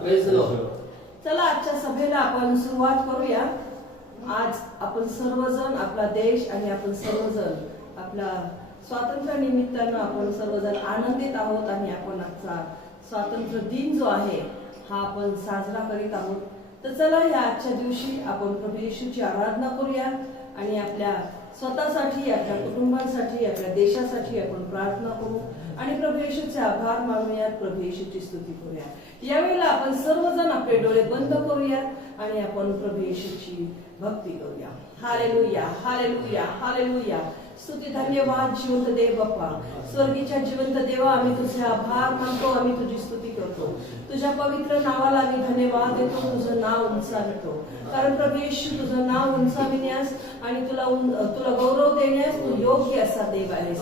Praise the Lord. चला आजच्या सभेला आपण सुरुवात करूया. आज आपण सर्वजण आपला देश आणि आपण सर्वजण आपला स्वातंत्र्य निमित्तानं आपण सर्वजण आनंदित आहोत आणि आपण आजचा स्वातंत्र्य दिन जो आहे हा आपण साजरा करीत आहोत. तर चला या आजच्या दिवशी आपण प्रभू येशूची आराधना करूया आणि आपल्या स्वतःसाठी, आपल्या कुटुंबासाठी, आपल्या देशासाठी आपण प्रार्थना करू आणि प्रभू येशूचे आभार मानूया, प्रभू येशूची स्तुती करूया. यावेळेला आपण सर्वजण आपले डोळे बंद करूया आणि आपण प्रभू येशूची भक्ती करूया. Hallelujah, hallelujah, hallelujah. स्तुती, धन्यवाद जिवंत देव बाप्पा, स्वर्गीच्या जिवंत देवा, आम्ही तुझे आभार मानतो, आम्ही तुझी स्तुती करतो. तुझ्या पवित्र नावाला आम्ही धन्यवाद देतो. तुझं नाव उंचावितो, कारण प्रभू येशू तुझं नाव उंचाविण्यास आणि तुला गौरव देण्यास तू योग्य असा देव आहेस.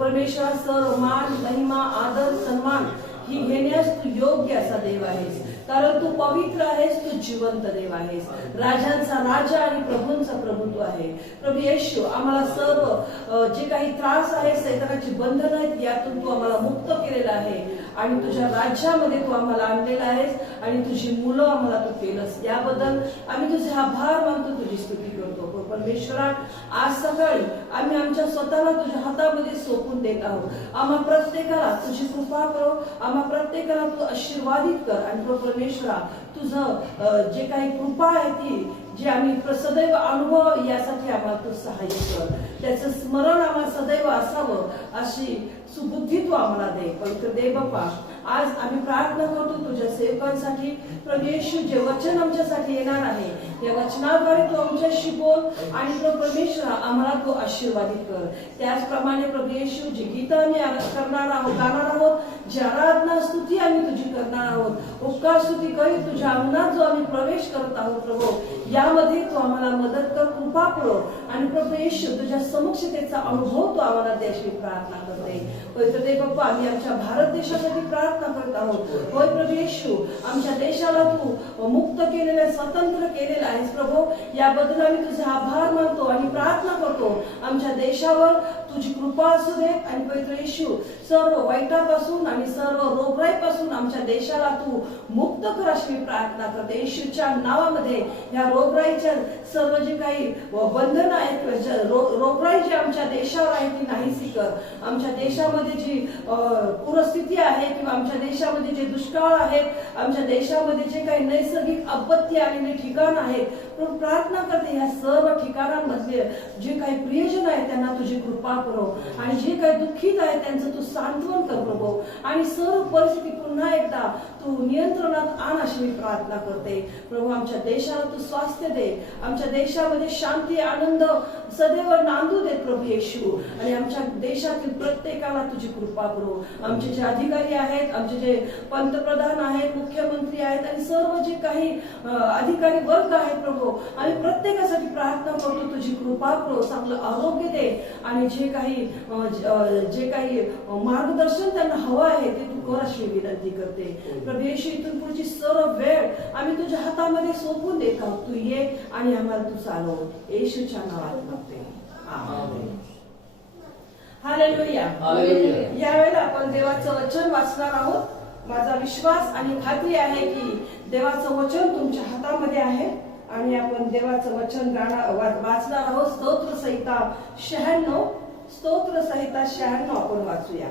परमेश्वर सर्व मान, महिमा, आदर, सन्मान ही घेण्यास तू योग्य असा देव आहेस, कारण तू पवित्र आहेस, तू जिवंत देव आहेस, राजांचा राजा आणि प्रभूंचा प्रभू तू आहे. प्रभू येशू, आम्हाला सर्व जे काही त्रास आहे, सैतानाची बंधनं आहेत, यातून तू आम्हाला मुक्त केलेलं आहे आणि तुझ्या राज्यामध्ये तू आम्हाला आणलेला आहेस आणि तुझी मुलं आम्हाला तू केलंस. याबद्दल आम्ही तुझे आभार मानतो, तुझी स्तुती करतो. परमेश्वरा, आज सकाळी आम्ही आमच्या स्वतःला तुझ्या हातामध्ये सोपून देत आहोत. आम्हा प्रत्येकाला तुझी कृपा करो, आम्हा प्रत्येकाला तू आशीर्वादित कर आणि परमेश्वरा, तुझं जे काही कृपा आहे ती जे आम्ही सदैव अनुभव यासाठी आम्हाला तू सहाय्य कर. त्याचं स्मरण आम्हाला सदैव असावं अशी सुबुद्धी तू आम्हाला दे. पवित्र देव बाप्पा, आज आम्ही प्रार्थना करतो तुझ्या सेवकांसाठी. प्रभू येशू, जे वचन आमच्यासाठी येणार आहे या वचनाद्वारे तू आमच्याशी बोल आणि प्रभू परमेश्वर आम्हाला तू आशीर्वादित कर. त्याचप्रमाणे प्रभू येशू, जी गीतं आम्ही करणार आहोत, गाणार आहोत, जी आराधना स्तुती आम्ही तुझी करणार आहोत, उपकार स्तुती करी तुझ्या अंगणात जो आम्ही प्रवेश करत आहोत, प्रभू यामध्ये तू आम्हाला मदत कर, कृपा कर आणि प्रभू येशू तुझ्या समक्षतेचा अनुभव तू आम्हाला दे अशी प्रार्थना करते. पवित्र देव बाप्पा, आम्ही आमच्या भारत देशासाठी प्रार्थना करत आहोत. होय प्रभू येशू, आमच्या देशाला तू मुक्त केलेलं, स्वतंत्र केलेलं आहेस प्रभू. याबद्दल आम्ही तुझे आभार मानतो आणि प्रार्थना करतो. आमच्या देशावर तुझी कृपा असू दे आणि पवित्र येशू, सर्व वाईटापासून आणि सर्व रोगराईपासून आमच्या देशाला तू मुक्त कर अशी मी प्रार्थना करते. येशूच्या नावामध्ये या रोगराईच्या सर्व जे काही बंधन आहेत, रोगराई जी आमच्या देशावर आहे ती नाहीसी कर. आमच्या देशामध्ये जी पूरस्थिती आहे किंवा आमच्या देशामध्ये जे दुष्काळ आहेत, आमच्या देशामध्ये जे काही नैसर्गिक आपत्ती आलेले ठिकाण आहेत, प्रार्थना करते या सर्व ठिकाणांमधले जे काही प्रियजन आहेत त्यांना तुझी कृपा करो आणि जे काही दुःखित आहेत त्यांचं तू सांत्वन कर प्रभू आणि सर्व परिस्थिती पुन्हा एकदा तू नियंत्रणात आण अशी मी प्रार्थना करते. प्रभू, आमच्या देशाला तू स्वास्थ्य दे, आमच्या देशामध्ये शांती, आनंद सदैव नांदू दे प्रभू येशू आणि आमच्या देशातील प्रत्येकाला तुझी कृपा करो. आमचे जे अधिकारी आहेत, आमचे जे पंतप्रधान आहेत, मुख्यमंत्री आहेत आणि सर्व जे काही अधिकारी वर्ग आहेत प्रभू, आम्ही प्रत्येकासाठी प्रार्थना करतो तुझी कृपा करो, चांगलं आरोग्य दे आणि जे काही मार्गदर्शन त्यांना हवं आहे ते तू कर अशी विनंती करते. प्रभू येशू, इथून पुढची सर्व वेळ आम्ही तुझ्या हातामध्ये सोपून देत आहोत. तू ये आणि आम्हाला तू चालव. येशूच्या नावात मागते, आमेन. हालेलुया. यावेळेला आपण देवाचं वचन वाचणार आहोत. माझा विश्वास आणि खात्री आहे की देवाचं वचन तुमच्या हातामध्ये आहे आणि आपण देवाचं वचन वाचणार आहोत. स्तोत्र संहिता 96 आपण वाचूया.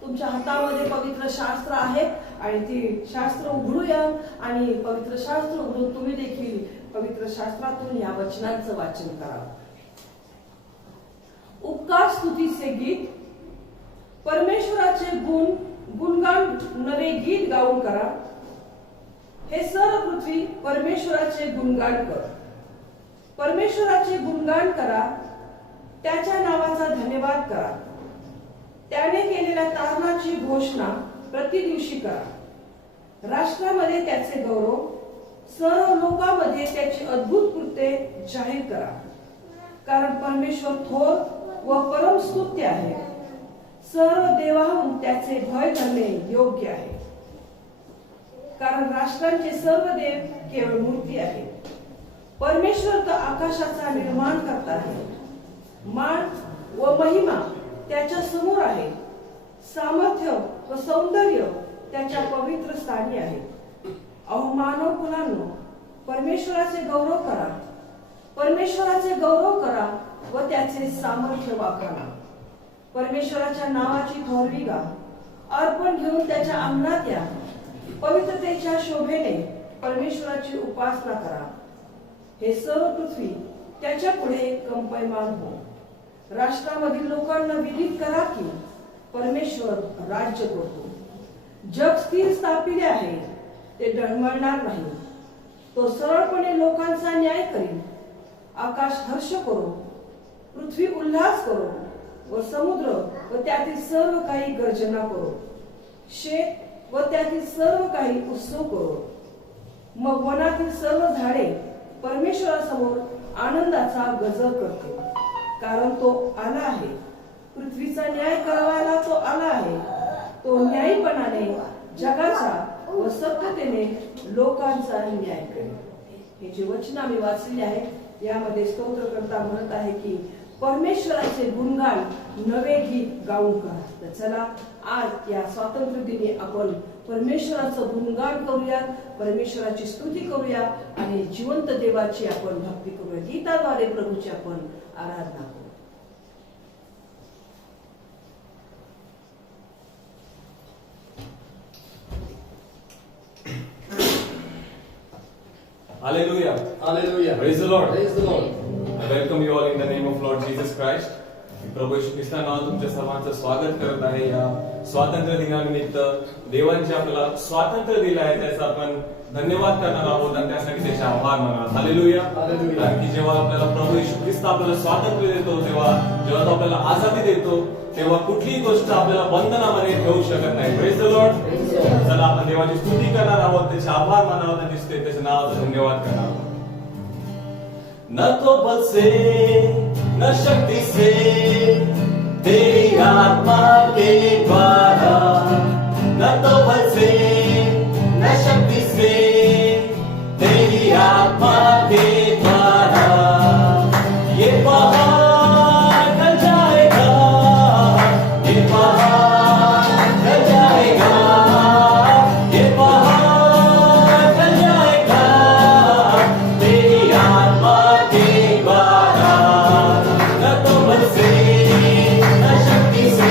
तुमच्या हातामध्ये पवित्र शास्त्र आहे आणि ती शास्त्र उघडूया आणि पवित्र शास्त्र उघडून तुम्ही देखील पवित्र शास्त्रातून या वचनांचं वाचन करा. उपकार स्तुतीचे गीत, परमेश्वराचे गुणगान नवे गीत गाऊन करा. हे सर्व पृथ्वी परमेश्वराचे गुणगान कर. परमेश्वराचे गुणगान करा, त्याच्या नावाचा धन्यवाद करा. त्याने केलेल्या तारणाची घोषणा प्रतिदिवशी करा. राष्ट्रामध्ये त्याचे गौरव, सर्व लोकांमध्ये त्याची अद्भुत कृत्ये जाहीर करा. कारण परमेश्वर थोर व परम स्तुत्य आहे. सर्व देवाहून त्याचे भय करणे योग्य आहे. कारण राष्ट्रांचे सर्व देव केवळ मूर्ती आहे. परमेश्वर तर आकाशाचा निर्माण करता आहे. मान व महिमा त्याच्या समोर आहे. सामर्थ्य व सौंदर्य त्याच्या पवित्र स्थानी आहे. अहो मानव कुलांनो, परमेश्वराचे गौरव करा, परमेश्वराचे गौरव करा व त्याचे सामर्थ्य वाखाणा. परमेश्वराच्या नावाची थोरवी गा, अर्पण घेऊन त्याच्या अंगणात या. पवित्रतेच्या शोभेने परमेश्वराची उपासना करा. हे सर्व पृथ्वी त्याच्या पुढे कंपयमान हो. राष्ट्रामधील लोकांना विदित करा की परमेश्वर राज्य करतो. जग स्थिर स्थापिले आहे, ते डळमळणार नाही. तो सरळपणे लोकांचा न्याय करील. आकाश हर्ष करो, पृथ्वी उल्हास करो व समुद्र व त्यातील सर्व काही गर्जना करो. शेत व त्यातील सर्व काही उत्सव करो. मग वनातील सर्व झाडे परमेश्वरासमोर आनंदाचा गजर करते, कारण तो आला आहे. पृथ्वीचा न्याय करायला तो आला आहे. तो न्यायीपणाने जगाचा व सत्यतेने लोकांचा न्याय करेल. हे जे वचन आम्ही वाचलेले आहे, यामध्ये स्तोत्रकर्ता म्हणत आहे की परमेश्वराचे गुणगान नवे गीत गाऊन करा. तर चला आज या स्वातंत्र्य दिनी आपण परमेश्वराचं गुणगान करूया, परमेश्वराची स्तुती करूया आणि जिवंत देवाची आपण भक्ती करूया. गीताद्वारे प्रभूची आपण आराधना करू. Hallelujah. Hallelujah. Praise the Lord. Praise the Lord. I welcome you all in the name of Lord Jesus Christ. मी प्रभू येशू ख्रिस्ता नावात तुमच्या सर्वांचं स्वागत करत आहे. या स्वातंत्र्य दिनानिमित्त देवांचे आपल्याला स्वातंत्र्य दिलं आहे, त्याचा आपण धन्यवाद करणार आहोत आणि त्यासाठी त्याचे आभार मानणार. हालेलुया. हालेलुया. कारण की जेव्हा आपल्याला प्रभू येशू ख्रिस्त आपल्याला स्वातंत्र्य देतो, जेव्हा तो आपल्याला आझादी देतो, तेव्हा कुठलीही गोष्ट आपल्याला बंधनामध्ये ठेवू शकत नाही. Praise the Lord. चला आपण देवाची स्तुती करणार आहोत, त्याचे आभार मानणार आहोत, त्याच्या नावाचा धन्यवाद करणार आहोत. न तो बल से न शक्ति से तेरी आत्मा के द्वारा, न तो बल से न शक्ति से तेरी आत्मा के द्वारा ये पहाड़ ढल जाएगा, ये पहाड़ ढल जाएगा, ये पहाड़ ढल जाएगा तेरी आत्मा के द्वारा. न तो बल से न शक्ति से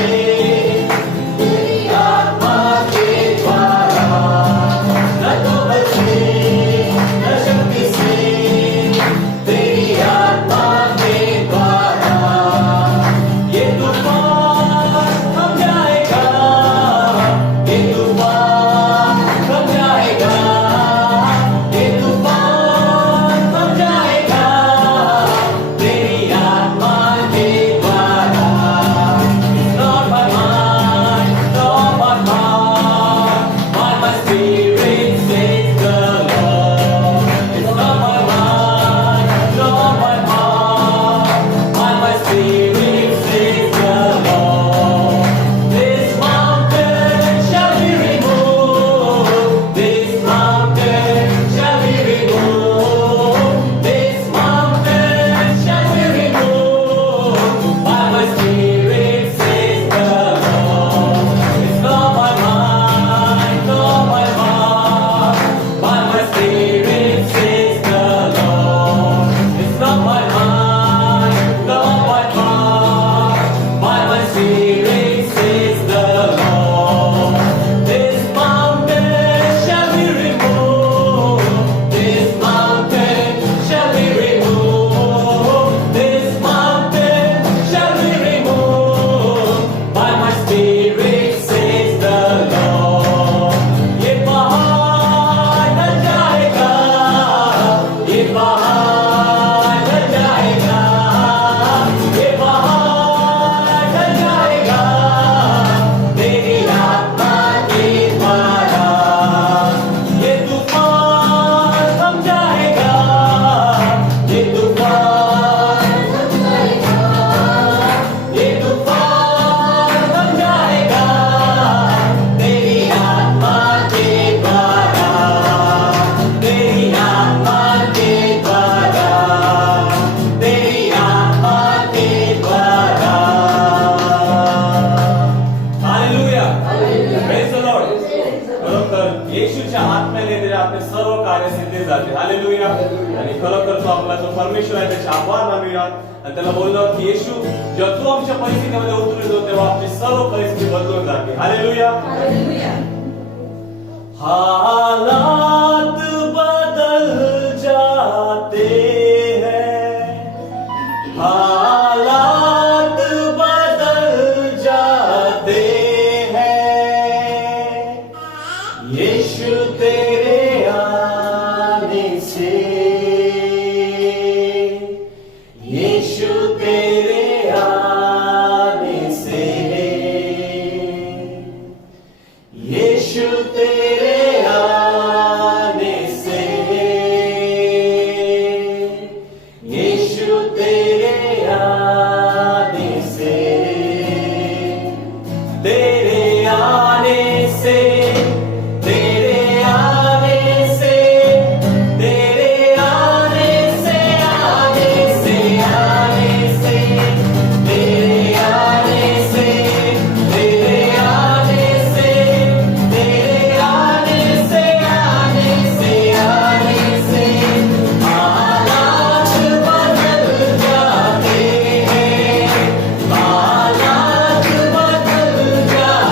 तिथे जाते. हालेलुया. आणि खरोखर तो आपला जो परमेश्वर आहे त्याचे आभार मानूया आणि त्याला बोललो की येशू जेव्हा तू आमच्या परिस्थितीमध्ये उतरून येतो तेव्हा आमची सर्व परिस्थिती बदलून जाते. हालेलुया. हालेलुया. हालात बदल जाते हैं, हालात बदल जाते हैं, यीशु तेरे आने से, यीशु तेरे आने से, यीशु तेरे आने से, यीशु तेरे आने से, तेरे आने से, तेरे आने से, तेरे आने से, आने से, आने से, तेरे आने से, तेरे आने से, तेरे आने से, आने से, आने से, हालात बदल जाते हैं, हालात बदल जाते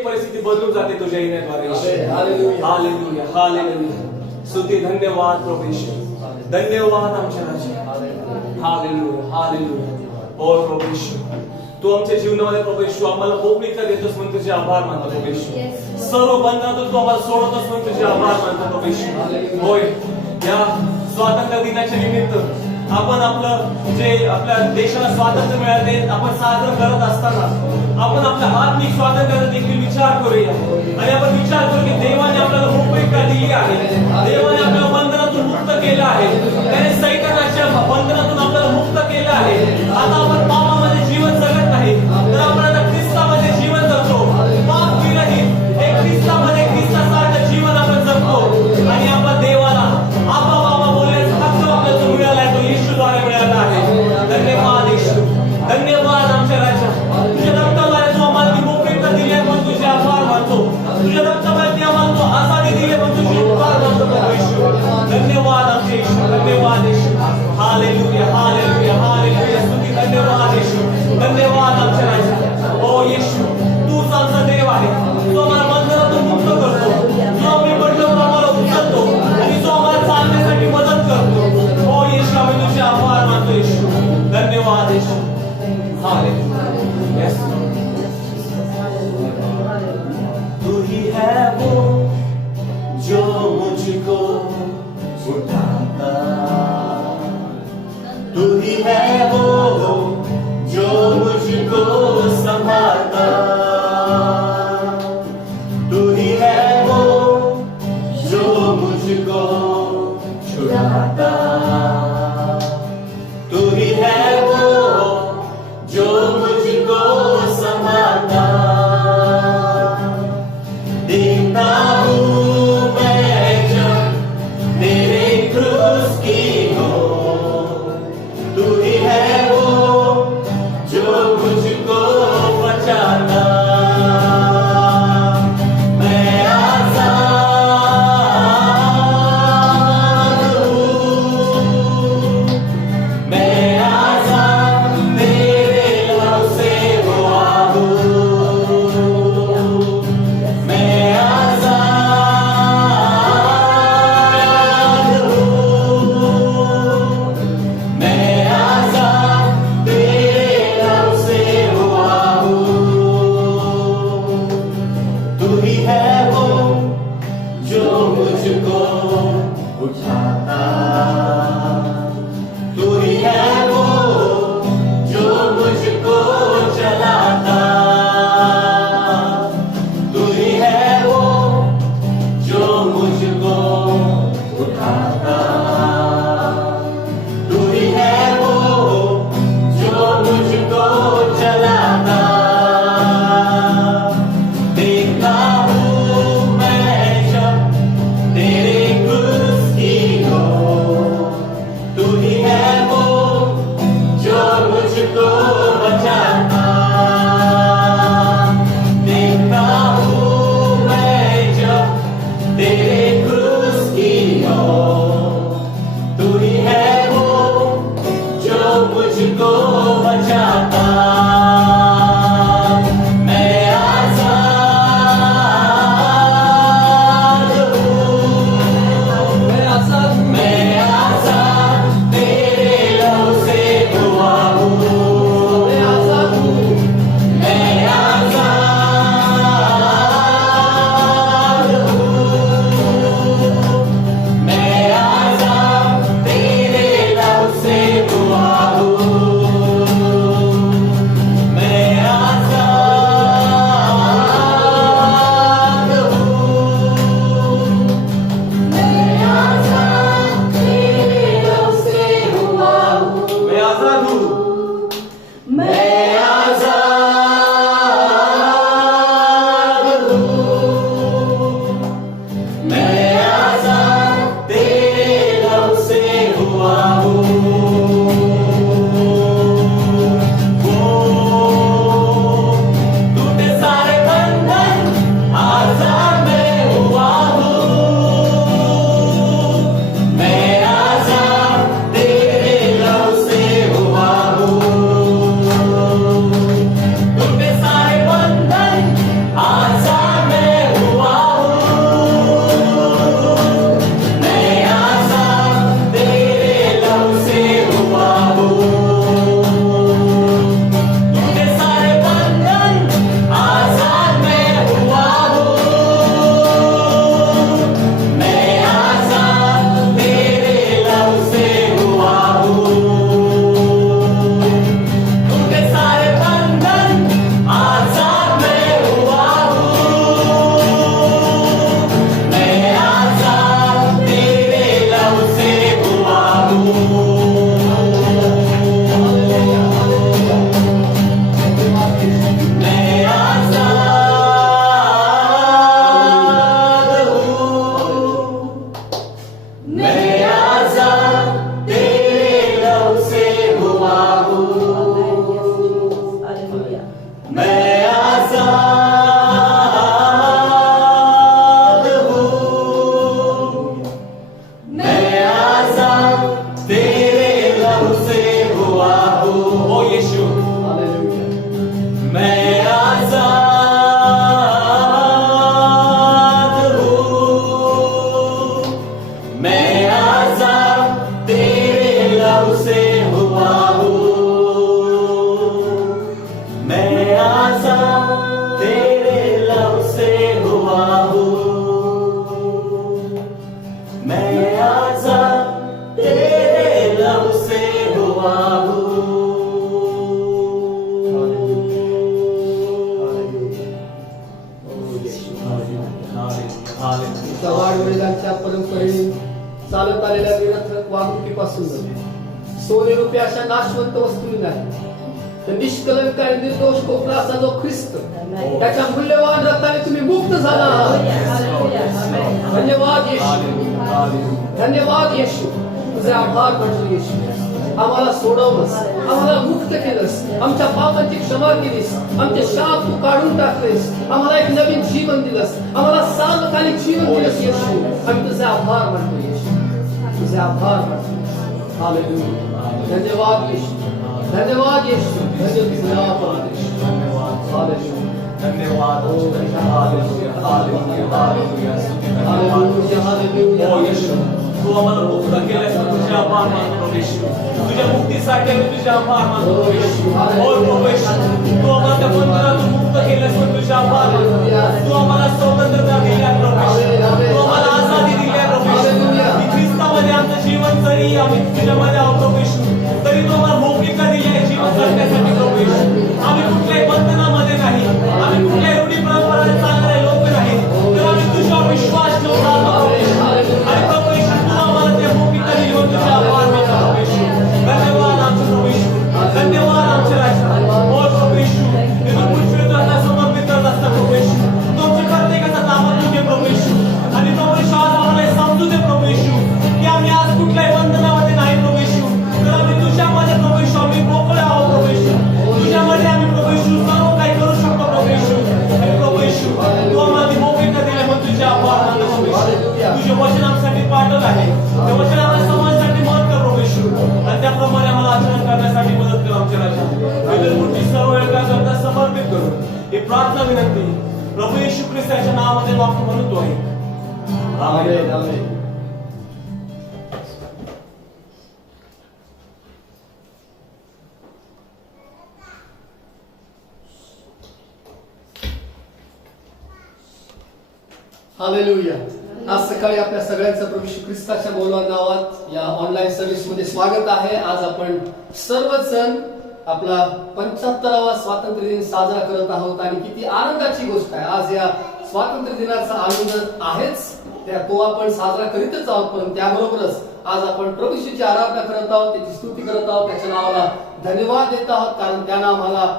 प्रत्येक परिस्थिती बदलून जाते तुझ्या येण्याद्वारे येशू. हालेलुया. Hallelujah hallelujah. स्तुती धन्यवाद प्रभू येशू. धन्यवाद आमच्या राजा. Hallelujah hallelujah. हो प्रभू येशू, तू आमच्या जीवनामध्ये प्रभू येशू आम्हाला मोकळीकता देतोस म्हणून तुझे आभार मानतो प्रभू येशू. सर्व बंधनातून तू आम्हाला सोडतोस म्हणून तुझे आभार मानतो प्रभू येशू. होय, या स्वातंत्र्य दिनाच्या निमित्त आपण आपलं जे आपल्या देशाला स्वातंत्र्य मिळाले आपण साजरं करत असताना आपण आपल्या आत्मिक स्वातंत्र्याचा देखील विचार करूया आणि आपण विचार करू की देवाने आपल्याला मोकळीकता दिली आहे. देवाने आपल्याला बंधनातून मुक्त केलं आहे. त्याने सैतानाच्या बंधनातून आपल्याला मुक्त केलं आहे. आता आपण पापामध्ये जीवन जगत नाही, तर आपण आता ख्रिस्तामध्ये जीवन जगतो. पाप विरहित एक ख्रिस्तामध्ये ख्रिस्तासारखं जीवन आपण जगतो आणि आपण देवाला आपा बाबा बोलण्याचा हक्क आपल्याला जो मिळाला आहे तो येशूद्वारे मिळाला आहे. धन्यवाद येशू. धन्यवाद आमच्या राजा. तुझ्या रक्ताद्वारे तू आम्हाला ती मोकळीकता दिली आहे म्हणून तुझे आभार मानतो. तुझ्या रक्ताद्वारे आम्हाला तू आजादी दिली म्हणून तुझे आभार मानतो प्रभू येशू. धन्यवाद आमचे येशू. धन्यवाद येशू. Hallelujah hallelujah hallelujah. स्तुती धन्यवाद येशू. धन्यवाद आमच्या राजा. ओ येशू, तूच आमचा देव आहे. तू आम्हाला बंधनातून मुक्त करतो. जो आम्ही पडलो आम्हाला उचलतो आणि जो आम्हाला चालण्यासाठी मदत करतो. ओ येशू, आम्ही तुझे आभार मानतो येशू. धन्यवाद येशू. हालेलुया. यस, तू ही है वो जो मुझको उठाता, तू ही है वो जो मुझको संभालता, तू ही है वो जो मुझको छुड़ाता, तू ही है वो जो मुझको संभालता. देखता हूँ मैं जब मेरे क्रूस की हो, तू ही है वो जो मुझको बचाता. मैं आजाद हूँ, मैं आजाद तेरे लव से हुआ हूँ. मैं आजाद हूँ, मैं आजाद तेरे लव से हुआ हूँ. तू ही है वो जो मुझको उठाता, तू ही है वो जो मुझको चलाता, तू ही है वो जो मुझको उठाता, तू ही है वो जो मुझको चलाता. देखता हूँ मैं जब तेरे क्रूस की हो, तुमच्या वाडवडिलांच्या परंपरेने चालत आलेल्या निरर्थक वागणुकीपासून सोने रुपये अशा नाशवंत वस्तू नाही, तर निष्कलंक आणि निर्दोष कोपरा असा जो ख्रिस्त, त्याच्या मूल्यवान रक्ताने तुम्ही मुक्त झाला आहात. धन्यवाद येशू, धन्यवाद येशू. तुझे आभार मानतो येशू. आम्हाला सोडवलंस, आम्हाला मुक्त केलंस, आमच्या पापांची क्षमा केलीस, आमचे शाप तू काढून टाकलेस, आम्हाला एक नवीन जीवन दिलंस, आम्हाला सार्वकालिक जीवन दिलंस येशू. आम्ही तुझे आभार मानतो येशू, तुझे आभार मानतो. हालेलुया. धन्यवाद येशू, धन्यवाद येशू. धन्यवाद येशू. हालेलुया. धन्यवाद. हालेलुया. येशू, तू आम्हाला मुक्त केल्यास तुझे आभार मानतो येशू. तुझ्या मुक्तीसाठी आम्ही तुझे आभार मानतो येशू. प्रभू येशू, तू आम्हाला त्या बंधनातून मुक्त केल्यास तुझे आभार मानतो. तू आम्हाला स्वतंत्रता दिली आहे प्रभू येशू. तू आम्हाला आझादी दिली आहे प्रभू येशू. की ख्रिस्तामध्ये आमचं जीवन जरी आम्ही तुझ्यामध्ये आहोत प्रभू येशू, तरी तू आम्हाला मोकळीका दिली आहे जीवन जगण्यासाठी प्रभू येशू. आम्ही कुठल्याही बंधनामध्ये नाही, आम्ही कुठल्याही रूढी परंपराने चालणारे लोक नाही, तर आम्ही तुझ्यावर विश्वास ठेवून राहतो प्रभू येशू. आणि प्रभू येशू, तू आम्हाला त्या मोकळीका दिली म्हणून तुझे आभार मानतो प्रभू येशू. धन्यवाद आमचे प्रभू येशू, धन्यवाद आमचे राजा. हो प्रभू येशू, मी तो पृथ्वीवर आता समर्पित करत असता प्रभू येशू. तुमच्या प्रत्येकाचा ताबा तुझे प्रभू येशू. आणि प्रभू येशू, आज आम्हाला हे समजू दे प्रभू येशू की आम्ही आज कुठल्याही बंधनामध्ये नाही प्रभू येशू, तर आम्ही तुझ्यामध्ये प्रभू येशू आम्ही मोकळे आहोत प्रभू येशू. तुझ्यामध्ये आम्ही प्रभू येशू सर्व काही करू शकतो प्रभू येशू. आणि प्रभू येशू, तू आम्हाला ती मोकळीका दिली म्हणून तुझे आभार मानतो प्रभू येशू. तुझे वचन आमच्यासाठी पाठवलं आहे, ते वचन आम्हाला समाजासाठी मदत कर प्रभू येशू. आणि त्याप्रमाणे आम्हाला आचरण करण्यासाठी मदत कर आमच्या राजा. वेदनपूरची सर्व वेळ का करता समर्पित करून ही प्रार्थना विनंती प्रभू येशू ख्रिस्ताच्या नावामध्ये मागतो म्हणून तो आहे. आमेन. आमेन. हालेलुया. आज सकाळी आपल्या सगळ्यांचं प्रभू श्री ख्रिस्ताच्या बोलवा नावात या ऑनलाईन सर्व्हिस मध्ये स्वागत आहे. आज आपण सर्वच जण आपला 75वा स्वातंत्र्य दिन साजरा करत आहोत आणि किती आनंदाची गोष्ट आहे. आज या स्वातंत्र्य दिनाचा आनंद आहेच, तो आपण साजरा करीतच आहोत, पण त्याबरोबरच आज आपण प्रभू येशूची आराधना करत आहोत, त्याची स्तुती करत आहोत, त्याच्या नावाला धन्यवाद देत आहोत, कारण त्यानं आम्हाला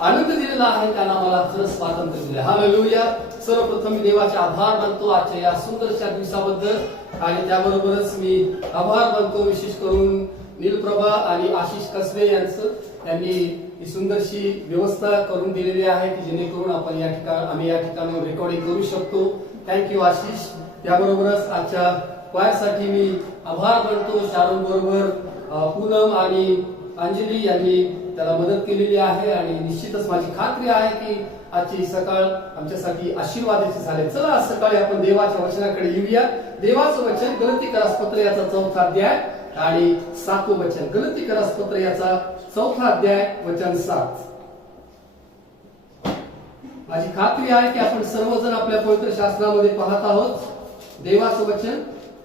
आनंद दिलेला आहे, त्यानं आम्हाला खरंच स्वातंत्र्य दिले. हालेलुया. सर्वप्रथम मी देवाचे आभार मानतो आजच्या या सुंदरशा दिवसाबद्दल, आणि त्याबरोबरच मी आभार मानतो विशेष करून नीलप्रभा आणि आशिष कसबे यांचं. त्यांनी ही सुंदरशी व्यवस्था करून दिलेली आहे की जेणेकरून आपण आम्ही या ठिकाणी रेकॉर्डिंग करू शकतो. थँक्यू आशिष. त्याबरोबरच आजच्या क्वायरसाठी मी आभार मानतो. शारोन बरोबर पूनम आणि अंजली यांनी त्याला मदत केलेली आहे, आणि निश्चितच माझी खात्री आहे की आजची सकाळ आमच्यासाठी आशीर्वादाची झाली. चला आज सकाळी आपण देवाच्या वचनाकडे येऊया. देवाचं वचन गलतीकरास पत्र याचा 4था अध्याय आणि 7वं वचन. गलतीकरास पत्र याचा 4था अध्याय वचन 7. माझी खात्री आहे की आपण सर्वजण आपल्या पवित्र शास्त्रामध्ये पाहत आहोत. देवाचं वचन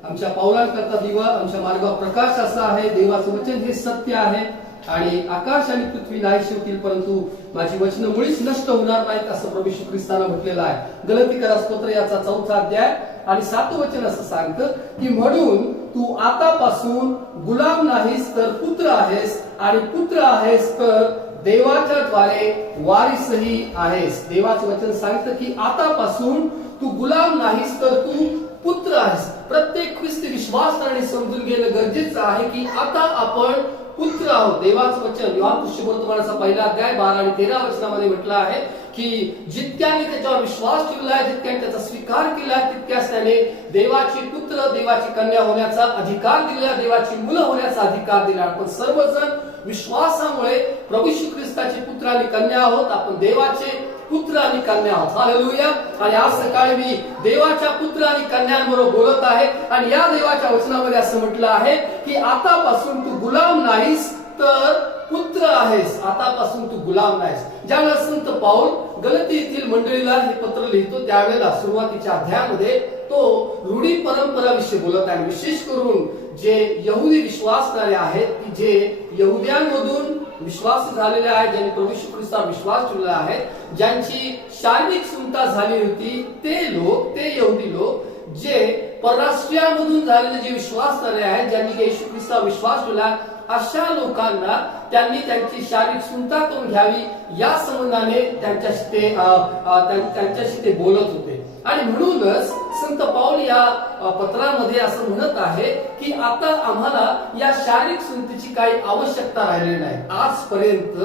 आमच्या पावलांकरता दिवा, आमच्या मार्गावर प्रकाश असा आहे. देवाचं वचन हे सत्य आहे, आणि आकाश आणि पृथ्वी नाहीशी होतील परंतु माझी वचनं मुळीच नष्ट होणार नाहीत असं प्रभू येशू ख्रिस्तानं म्हटलेलं आहे. गलतीकरास पत्र याचा 4था अध्याय आणि 7वं वचन असं सांगतं की म्हणून तू आतापासून गुलाम नाहीस तर पुत्र आहेस, आणि पुत्र आहेस तर देवाच्या द्वारे वारिसही आहेस. देवाचं वचन सांगतं की आतापासून तू गुलाम नाहीस तर तू पुत्र आहेस. प्रत्येक ख्रिस्ती विश्वासाने समजून घेणं गरजेचं आहे की आता आपण पुत्र आहोत. देवाचं वचन योहान सुसमाचाराचा 1 अध्याय 12 आणि 13 वचनामध्ये म्हटलं आहे की जितक्याने त्याच्यावर विश्वास ठेवला आहे, जितक्याने त्याचा स्वीकार केला आहे, तितक्याच त्याने देवाची पुत्र, देवाची कन्या होण्याचा अधिकार दिला, देवाची मुलं होण्याचा अधिकार दिला. आपण सर्वजण विश्वासामुळे प्रभू येशू ख्रिस्ताचे पुत्र आणि कन्या आहोत. आपण देवाचे पुत्र आणि कन्या आहोत. हालेलुया. आणि आज सकाळी मी देवाच्या पुत्र आणि कन्यांबरोबर बोलत आहे, आणि या देवाच्या वचनामध्ये असं म्हटलं आहे की आतापासून तू गुलाम नाहीस तर पुत्र आहेस. आतापासून तू गुलाम नाहीस. ज्यावेळेला संत पाऊल गलती येथील मंडळीला हे पत्र लिहितो त्यावेळेला सुरुवातीच्या अध्यायामध्ये तो रूढी परंपराविषयी बोलत आहे. विशेष करून जे यहुदी विश्वासणारे आहेत की जे यहुद्यांमधून विश्वास झालेले आहेत, ज्यांनी प्रभू येशू ख्रिस्तावर विश्वास ठेवलेला आहे, ज्यांची शारीरिक सुंता झाली होती, ते लोक, ते यहुदी लोक जे परराष्ट्रीयांमधून झालेले जे विश्वासणारे आहेत, ज्यांनी येशू ख्रिस्तावर विश्वास ठेवला, अशा लोकांना त्यांनी त्यांची शारीरिक सुंता करून घ्यावी या संबंधाने त्यांच्याशी ते बोलत होते. आणि म्हणूनच संत पाऊल या पत्रामध्ये असं म्हणत आहे की आता आम्हाला या शारीरिक सुंतीची काही आवश्यकता राहिलेली नाही. आजपर्यंत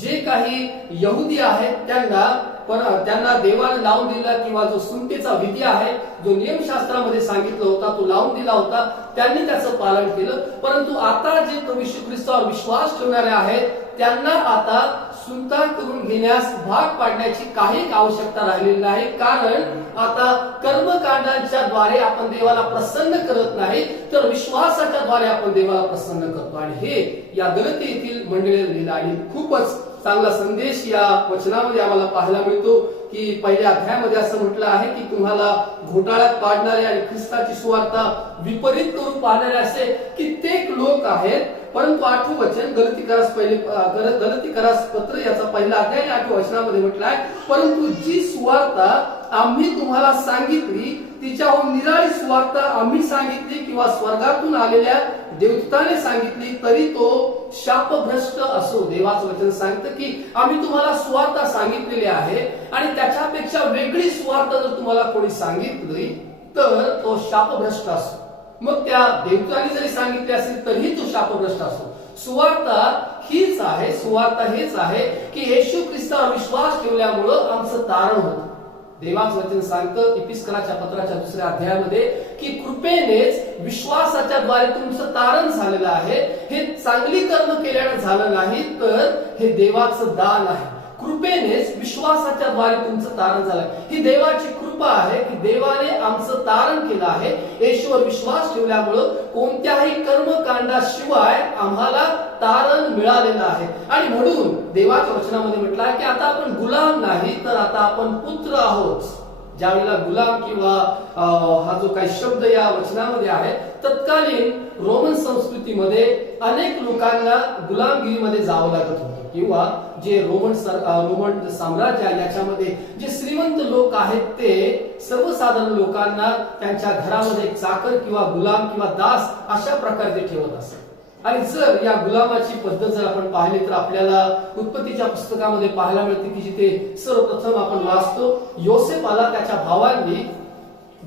जे काही यहुदी आहेत त्यांना देवाने लावून दिला किंवा जो सुंतीचा विधी आहे, जो नियमशास्त्रामध्ये सांगितलं होता, तो लावून दिला होता, त्यांनी त्याचं पालन केलं. परंतु आता जे प्रभू येशू ख्रिस्तावर विश्वास ठेवणारे आहेत त्यांना आता सुंता करून घेण्यास भाग पाडण्याची काही आवश्यकता राहिलेली नाही. कारण आता कर्मकांडांच्या द्वारे आपण देवाला प्रसन्न करत नाही, तर विश्वासाच्या द्वारे आपण देवाला प्रसन्न करतो. आणि हे या गलती येथील मंडळीला लिहिलं. आणि खूपच चांगला संदेश या वचनामध्ये आम्हाला पाहायला मिळतो की पहिल्या अध्यायामध्ये असं म्हटलं आहे की तुम्हाला घोटाळ्यात पाडणारे आणि ख्रिस्ताची सुवार्ता विपरीत करून पाहणारे असे कित्येक लोक आहेत. परंतु 8वं वचन गलतीकरास पत्र याचा पहिला अध्याय 8व्या वचनामध्ये म्हटलं आहे, परंतु जी सुवार्ता आम्ही तुम्हाला सांगितली तिच्याहून निराळी सुवार्ता आम्ही सांगितली किंवा स्वर्गातून आलेल्या देवदूताने सांगितली तरी तो शापभ्रष्ट असो. देवाचं वचन सांगतं की आम्ही तुम्हाला सुवार्ता सांगितलेली आहे आणि त्याच्यापेक्षा वेगळी सुवार्ता जर तुम्हाला कोणी सांगितली तर तो शापभ्रष्ट असो. मग त्या देवदूताने जरी सांगितले असेल तरीही तो शापभ्रष्ट असो. सुवार्ता हीच आहे, सुवार्ता हेच आहे की येशू ख्रिस्तावर विश्वास ठेवल्यामुळं आमचं तारण होतं. देवाचं वचन सांगतं इपिस्कराच्या पत्राच्या 2ऱ्या अध्यायामध्ये की कृपेनेच विश्वासाच्या द्वारे तुमचं तारण झालेलं आहे. हे चांगली कर्म केल्याने झालं नाही, तर हे देवाचं दान आहे. कृपेनेच विश्वासाच्या द्वारे तुमचं तारण झालं. ही देवाची कृपा आहे की देवाने आमचं तारण केलं आहे. येशूवर विश्वास ठेवल्यामुळं कोणत्याही कर्मकांडाशिवाय आम्हाला तारण मिळालेलं आहे. आणि म्हणून देवाच्या वचनामध्ये म्हटलं आहे की आता आपण गुलाम नाही, तर आता आपण पुत्र आहोत. ज्यावेळेला गुलाम किंवा हा जो काही शब्द या वचनामध्ये आहे, तत्कालीन रोमन संस्कृतीमध्ये अनेक लोकांना गुलामगिरीमध्ये जावं लागत होतं किंवा जे रोमन साम्राज्य आहे याच्यामध्ये जे श्रीमंत लोक आहेत ते सर्वसाधारण लोकांना त्यांच्या घरामध्ये एक चाकर किंवा गुलाम किंवा दास अशा प्रकारे ते ठेवत असत. आणि जर या गुलामाची पद्धत जर आपण पाहिली तर आपल्याला उत्पत्तीच्या पुस्तकामध्ये पाहायला मिळते की जिथे सर्वप्रथम आपण वाचतो योसेफाला त्याच्या भावांनी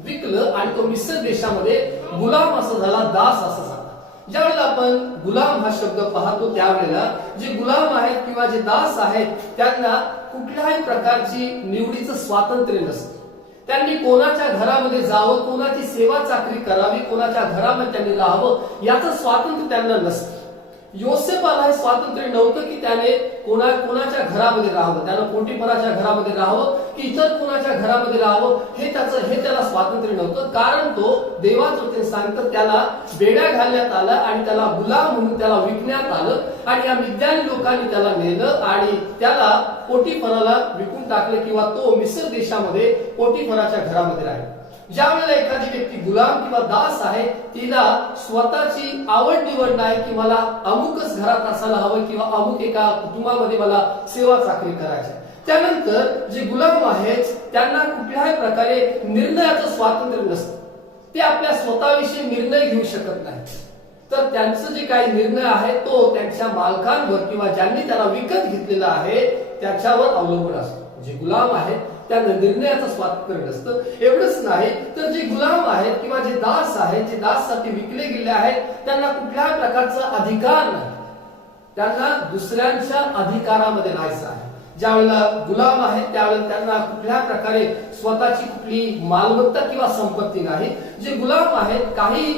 विकलं आणि तो मिस्र देशामध्ये गुलाम असा झाला, दास असा झाला. ज्यावेळेला आपण गुलाम हा शब्द पाहतो त्यावेळेला जे गुलाम आहेत किंवा जे दास आहेत त्यांना कुठल्याही प्रकारची निवडीचं स्वातंत्र्य नसतं. त्यांनी कोणाच्या घरामध्ये जावं, कोणाची सेवा चाकरी करावी, कोणाच्या घरामध्ये त्यांनी राहावं याचं स्वातंत्र्य त्यांना नसतं. योसेफाला हे स्वातंत्र्य नव्हतं की त्याने कोणाच्या घरामध्ये राहावं, त्यानं पोटिफराच्या घरामध्ये राहावं की इतर कोणाच्या घरामध्ये राहावं हे त्याला स्वातंत्र्य नव्हतं. कारण तो देवाचं वचन सांगतं त्याला बेड्या घालण्यात आलं आणि त्याला गुलाम म्हणून त्याला विकण्यात आलं आणि या मिद्यानी लोकांनी त्याला नेलं आणि त्याला पोटिफराला विकून टाकलं किंवा तो मिस्र देशामध्ये पोटिफराच्या घरामध्ये राहिला. ज्या वेळेला एखादी व्यक्ती गुलाम किंवा दास आहे तिला स्वतःची आवड निवड नाही की मला अमुकच घरात असायला हवं किंवा अमुक एका कुटुंबामध्ये मला सेवा चाकरी करायची. त्यानंतर जे गुलाम आहेत त्यांना कुठल्याही प्रकारे निर्णयाचं स्वातंत्र्य नसतं. ते आपल्या स्वतःविषयी निर्णय घेऊ शकत नाही, तर त्यांचं जे काही निर्णय आहे तो त्यांच्या मालकांवर किंवा ज्यांनी त्याला विकत घेतलेला आहे त्याच्यावर अवलंबून असतो. जे गुलाम आहेत त्यांना निर्णयाचं स्वातंत्र्य नसतं. एवढंच नाही तर जे गुलाम आहेत किंवा जे दास आहेत, जे दाससाठी विकले गेले आहेत त्यांना कुठल्याही प्रकारचा अधिकार नाही. त्यांना दुसऱ्यांच्या अधिकारामध्ये राहायचं आहे. ज्यावेळेला गुलाम आहेत त्यावेळेला त्यांना कुठल्या प्रकारे स्वतःची कुठली मालमत्ता किंवा संपत्ती नाही. जे गुलाम आहेत काही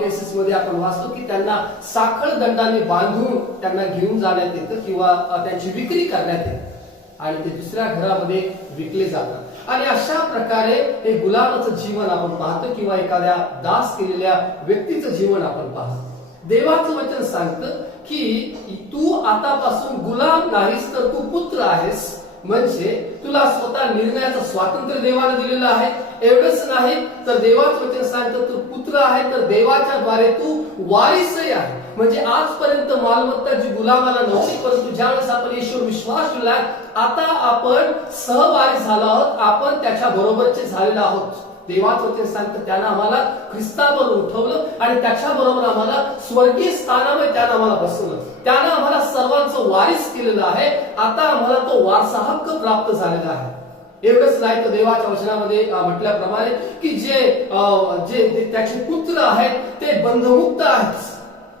केसेसमध्ये आपण वाचतो की त्यांना साखळ दंडाने बांधून त्यांना घेऊन जाण्यात येतं किंवा त्यांची विक्री करण्यात येते आणि ते दुसऱ्या घरामध्ये विकले जातात. आणि अशा प्रकारे हे गुलामाचं जीवन आपण पाहतो किंवा एखाद्या दास केलेल्या व्यक्तीचं जीवन आपण पाहतो. देवाचं वचन सांगतं की तू आतापासून गुलाम नाहीस तर तू पुत्र आहेस. म्हणजे तुला स्वतः निर्णयाचं स्वातंत्र्य देवाने दिलेलं आहे. एवढंच नाही तर देवाचं वचन सांगतं तू पुत्र आहे तर देवाच्या द्वारे तू वारिसही आहे. म्हणजे आजपर्यंत मालमत्ता जी गुलामाला नव्हती, परंतु ज्यावेळेस आपण येशूवर विश्वास ठेवला आता आपण सहवारिस झालो आहोत, आपण त्याच्या बरोबरचे झालेलो आहोत. देवाचं वचन सांगतं त्यानं आम्हाला ख्रिस्ताबरोबर उठवलं आणि त्याच्या बरोबर आम्हाला स्वर्गीय स्थानामध्ये त्यानं आम्हाला बसवलं. त्यानं आम्हाला सर्वांचं वारिस केलेलं आहे. आता आम्हाला तो वारसा हक्क प्राप्त झालेला आहे. एवढंच नाही तर देवाच्या वचनामध्ये म्हटल्याप्रमाणे की जे त्याचे पुत्र आहेत ते बंधमुक्त आहेत.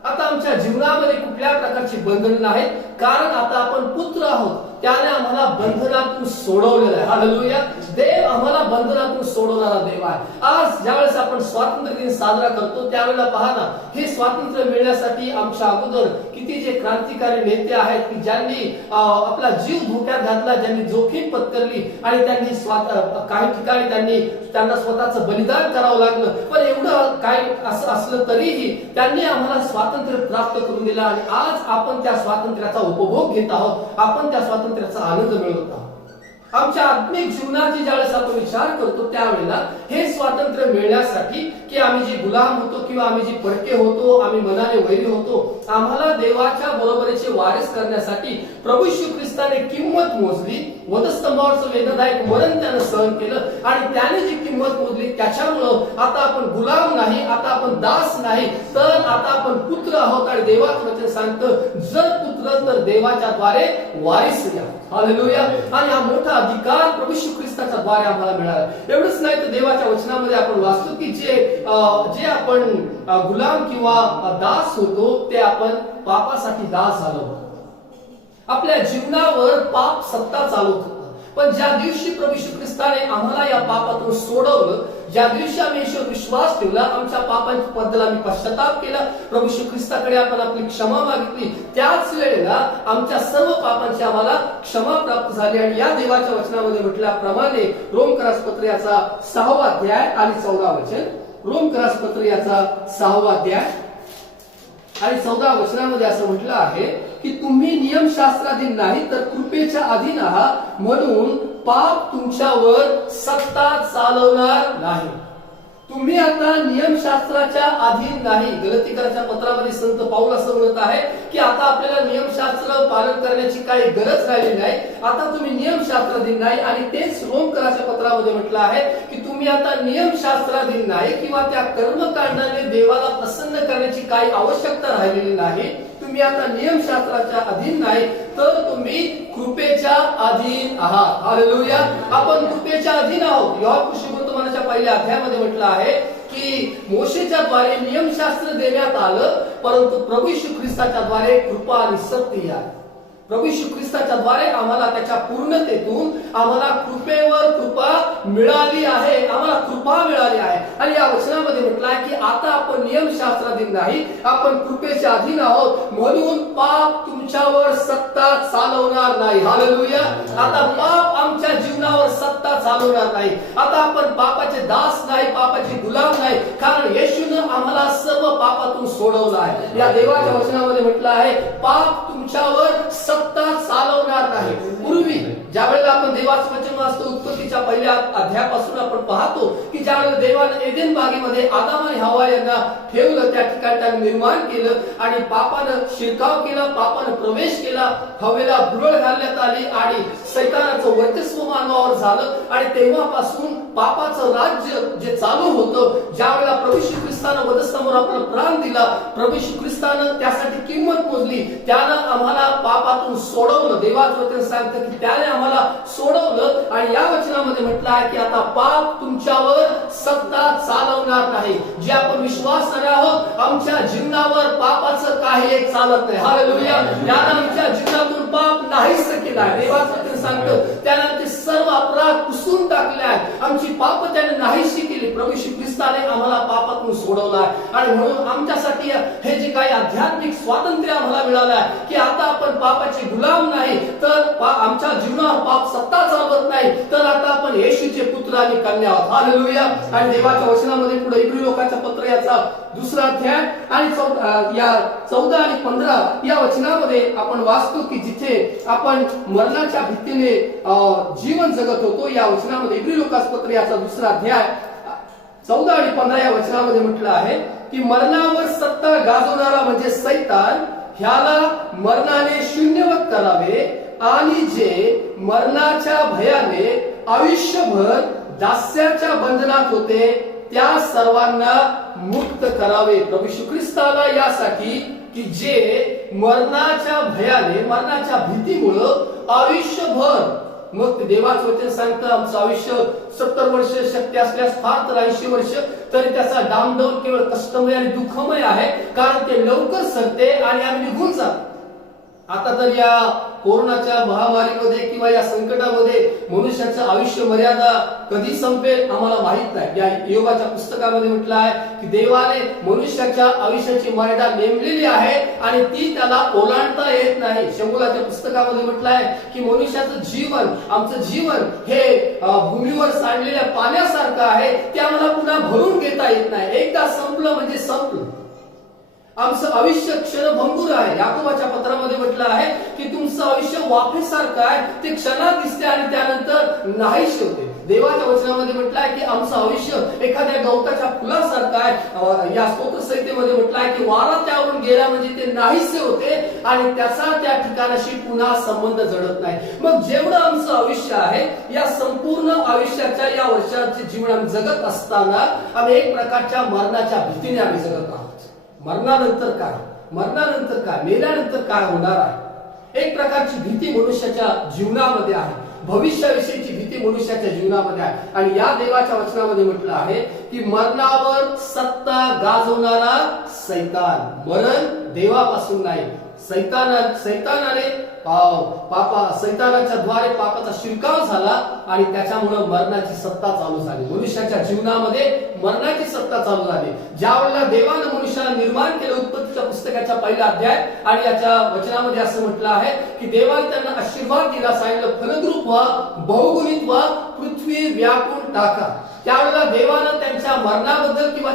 आता आमच्या जीवनामध्ये कुठल्या प्रकारची बंधन नाहीत, कारण आता आपण पुत्र आहोत. त्याने आम्हाला बंधनातून सोडवलेलं आहे. हालेलुया. देव आम्हाला बंधनातून सोडवणारा देव आहे. आज ज्यावेळेस आपण स्वातंत्र्य दिन साजरा करतो त्यावेळेला पहा ना, हे स्वातंत्र्य मिळण्यासाठी आमच्या अगोदर किती जे क्रांतिकारी नेते आहेत की ज्यांनी आपला जीव धोक्यात घातला, ज्यांनी जोखीम पत्करली आणि त्यांनी काही ठिकाणी त्यांना स्वतःचं बलिदान करावं लागलं. पण एवढं काही असं असलं तरीही त्यांनी आम्हाला स्वातंत्र्य प्राप्त करून दिलं आणि आज आपण त्या स्वातंत्र्याचा उपभोग घेत आहोत. आपण त्या स्वातंत्र्याचा आनंद मिळवत आहोत. आमच्या आत्मिक जीवनाची ज्यावेळेस आपण विचार करतो त्यावेळेला हे स्वातंत्र्य मिळण्यासाठी की आम्ही जे गुलाम होतो किंवा आम्ही जे परके होतो, आम्ही मनाने वैरी होतो, आम्हाला देवाच्या बरोबरीचे वारिस करण्यासाठी प्रभू येशू ख्रिस्ताने किंमत मोजली. वधस्तंभावरचं वेदनादायक मरण त्यानं सहन केलं आणि त्याने जी किंमत मोजली त्याच्यामुळं आता आपण गुलाम नाही, आता आपण दास नाही, तर आता आपण पुत्र आहोत. आणि देवाचं वचन सांगतं जर पुत्र तर देवाच्या द्वारे वारिस या. हालेलुया. आणि हा मोठा अधिकार प्रभू येशू ख्रिस्ताच्या द्वारे आम्हाला मिळाला. एवढंच नाही तर देवाच्या वचनामध्ये आपण वाचतो की जे आपण गुलाम किंवा दास होतो ते आपण पापासाठी दास झालो. आपल्या जीवनावर पाप सत्ता चालवत होतं. पण ज्या दिवशी प्रभू येशू ख्रिस्ताने आम्हाला या पापातून सोडवलं, ज्या दिवशी आम्ही येशूवर विश्वास ठेवला, आमच्या पापांबद्दल आम्ही पश्चाताप केला, प्रभू येशू ख्रिस्ताकडे आपण आपली क्षमा मागितली, त्याच वेळेला आमच्या सर्व पापांची आम्हाला क्षमा प्राप्त झाली. आणि या देवाच्या वचनामध्ये म्हटल्याप्रमाणे रोमकरास पत्र याचा 6वा अध्याय आणि 14 वचन, रोमकरास पत्र याचा 6वा अध्याय आणि 14 वचनामध्ये असं म्हटलं आहे की तुम्ही नियमशास्त्राधीन नाही तर कृपेच्या अधीन आहात, म्हणून पाप तुमच्यावर सत्ता चालवणार नाही. तुम्ही आता नियमशास्त्राच्या अधीन नाही. गलतीकराच्या पत्रामध्ये संत पाऊल असं म्हणत आहे की आता आपल्याला नियमशास्त्र पालन करण्याची काही गरज राहिली नाही. आता तुम्ही नियमशास्त्राधीन नाही. आणि तेच रोमकराच्या पत्रामध्ये म्हटलं आहे की तुम्ही आता नियमशास्त्राधीन नाही किंवा त्या कर्मकांडाने देवाला प्रसन्न करण्याची काही आवश्यकता राहिलेली नाही. तुम्ही आता नियमशास्त्राच्या अधीन नाही तर तुम्ही कृपेच्या अधीन आहात. हालेलुया. आपण कृपेच्या अधीन आहोत. योहान सुसमाचाराच्या पहिल्या अध्यायामध्ये म्हटलं आहे की मोशेच्या द्वारे नियमशास्त्र देण्यात आलं, परंतु प्रभू येशू ख्रिस्ताच्या द्वारे कृपा आणि सत्य आहे. प्रभू येशू ख्रिस्ताच्या द्वारे आम्हाला त्याच्या पूर्णतेतून आम्हाला कृपेवर कृपा मिळाली आहे. आम्हाला कृपा मिळाली आहे. आणि या वचनामध्ये म्हटलं आहे की आता आपण नियमशास्त्राधीन नाही, आपण कृपेच्या अधीन आहोत, म्हणून पाप तुमच्यावर सत्ता चालवणार नाही. हालेलुया. आता पाप आमच्या जीवनावर सत्ता चालवणार नाही. आता आपण पापाचे दास नाही, पापाचे गुलाम नाही, कारण येशूनं आम्हाला सर्व पापातून सोडवलं आहे. या देवाच्या वचनामध्ये म्हटलं आहे पाप तुमच्यावर सत्ता चालवणार नाही. पूर्वी ज्या वेळेला आपण देवाचं वचन वाचतो, उत्पत्तीच्या पहिल्या अध्यायापासून आपण पाहतो की ज्या वेळेला देवाने एदेन बागेमध्ये आदम आणि हव्वा यांना ठेवलं, त्या ठिकाणी त्यांनी निर्माण केलं आणि पापानं शिरकाव केला, पापानं प्रवेश केला, हवेला भुरळ घालण्यात आली आणि सैतानाचं वर्चस्व मानवावर झालं. आणि तेव्हापासून पापाचं राज्य जे चालू होतं, ज्या वेळेला प्रभू येशू ख्रिस्तानं वधस्तंभावर आपला प्राण दिला, प्रभू येशू ख्रिस्तानं त्यासाठी किंमत मोजली, त्यानं आम्हाला पापातून सोडवलं. देवाचं वचन सांगतं की त्याने आम्हाला सोडवलं. आणि या वचनामध्ये म्हटलं आहे की आता पाप तुमच्यावर सत्ता चालवणार नाही. जे आपण विश्वासणारे आहोत, आमच्या जीवनावर पापाचं काही एक चालत नाही. हालेलुया. त्यानं आमच्या जीवनातून पाप नाहीस केला आहे. देवाचं वचन सांगतं त्यानं ते सर्व अपराध पुसून टाकले आहेत. आमची पाप त्याने नाहीशी केली. प्रभू येशू ख्रिस्ताने आम्हाला पापातून सोडवलं आहे. आणि म्हणून आमच्यासाठी हे जे काही आध्यात्मिक स्वातंत्र्य आम्हाला मिळालं आहे की आता आपण पापाचे गुलाम नाही, तर आमच्या जीवनावर पाप सत्ता चालवत नाही, तर आता आपण येशूचे पुत्र आणि कन्या आहोत. हालेलुया. आणि देवाच्या वचनामध्ये पुढे इब्री लोकांच्या पत्र याचा 2रा अध्याय आणि 14 आणि 15 या वचनामध्ये आपण वाचतो की जिथे आपण मरणाच्या भीतीने जीवन जगत होतो. या वचनामध्ये इब्री लोकासपत्र याचा 2 अध्याय 14 आणि 15 या वचनामध्ये म्हटलं आहे की मरणावर सत्ता गाजवणारा म्हणजे सैतान, ह्याला मरणाने शून्यवत करावे आणि जे मरणाच्या भयाने आयुष्यभर दास्याच्या बंधनात होते त्या सर्वांना मुक्त करावे. प्रभू येशू ख्रिस्ताला यासाठी की जे मरणाच्या भयाने, मरणाच्या भीतीमुळं आयुष्यभर, मग देवाचं वचन सांगतं आमचं आयुष्य 70 वर्ष शक्य असल्यास फार तर 80 वर्ष, तरी त्याचा डामडौल केवळ कष्टमय आणि दुःखमय आहे, कारण ते लवकर सरते आणि आम्ही निघून जातो. आता तर या कोरोनाच्या महामारीमध्ये किंवा या संकटामध्ये मनुष्याचं आयुष्य मर्यादा कधी संपेल आम्हाला माहित नाही. या योगाच्या पुस्तकामध्ये म्हटलं आहे की देवाने मनुष्याच्या आयुष्याची मर्यादा नेमलेली आहे आणि ती त्याला ओलांडता येत नाही. शमुलाच्या पुस्तकामध्ये म्हटलं आहे की मनुष्याचं जीवन, आमचं जीवन हे भूमीवर सांडलेल्या पाण्यासारखं आहे, ते आम्हाला पुन्हा भरून घेता येत नाही. एकदा संपलं म्हणजे संपलं. आमचं आयुष्य क्षणभंगूर आहे. याकोबाच्या पत्रामध्ये म्हटलं आहे की तुमचं आयुष्य वाफेसारखं आहे, ते क्षणात दिसते आणि त्यानंतर नाहीसे होते. देवाच्या वचनामध्ये म्हटलं आहे की आमचं आयुष्य एखाद्या गवताच्या फुलासारखं आहे. या स्तोत्र संहितेमध्ये म्हटलं आहे की वारा त्यावरून गेला म्हणजे ते नाहीसे होते आणि त्याचा त्या ठिकाणाशी पुन्हा संबंध जडत नाही. मग जेवढं आमचं आयुष्य आहे, या संपूर्ण आयुष्याच्या या वर्षाचे जीवन आम्ही जगत असताना आम्ही एक प्रकारच्या मरणाच्या भीतीने आम्ही जगत आहोत. मरणानंतर काय, मरणानंतर काय, मेल्यानंतर काय होणार आहे, एक प्रकारची भीती मनुष्याच्या जीवनामध्ये आहे. भविष्याविषयीची भीती मनुष्याच्या जीवनामध्ये आहे. आणि या देवाच्या वचनामध्ये म्हटलं आहे की मरणावर सत्ता गाजवणारा सैतान, मरण देवापासून नाही, सैतानाने सैतानाच्या द्वारे पापाचा शिरकाव झाला आणि त्याच्यामुळे मरणाची सत्ता चालू झाली. मनुष्याच्या जीवनामध्ये मरणाची सत्ता चालू झाली. ज्या वेळेला देवानं मनुष्याला निर्माण केलं, उत्पत्तीच्या पुस्तकाच्या 1 अध्याय आणि याच्या वचनामध्ये असं म्हटलं आहे की देवाने त्यांना आशीर्वाद दिला, सांगितलं फलद्रूप व्हा, बहुगुणित व्हा, पृथ्वी व्यापून टाका. त्यावेळेला देवानं त्यांच्या मरणाबद्दल किंवा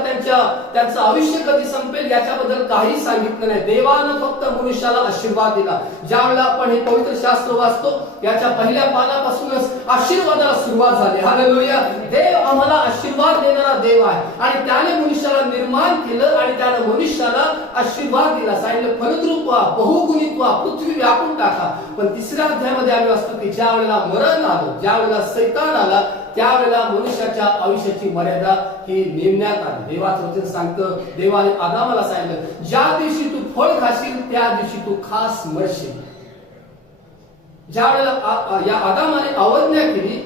त्यांचं आयुष्य कधी संपेल याच्याबद्दल काही सांगितलं नाही. देवानं फक्त मनुष्याला आशीर्वाद दिला. ज्या वेळेला आपण हे पवित्र शास्त्र वाचतो, याच्या पहिल्या पानापासूनच आशीर्वादाला सुरुवात झाली. हालेलुया. देव आम्हाला आशीर्वाद देणारा देव आहे आणि त्याने मनुष्याला निर्माण केलं आणि त्याने मनुष्याला आशीर्वाद दिला, सांगितलं फलद्रूप व्हा, बहुगुणित व्हा, पृथ्वी व्यापून टाका. पण 3ऱ्या अध्यायामध्ये आम्ही वाचतो की ज्या वेळेला मरण आलं, ज्या वेळेला सैतान आला, त्यावेळेला मनुष्याच्या आयुष्याची मर्यादा ही नेमण्यात आली. देवाचं वचन सांगतं, देवाने आदामाला सांगितलं ज्या दिवशी तू फळ खाशील त्या दिवशी तू खास मरशील. ज्या वेळेला या आदामाने अवज्ञा केली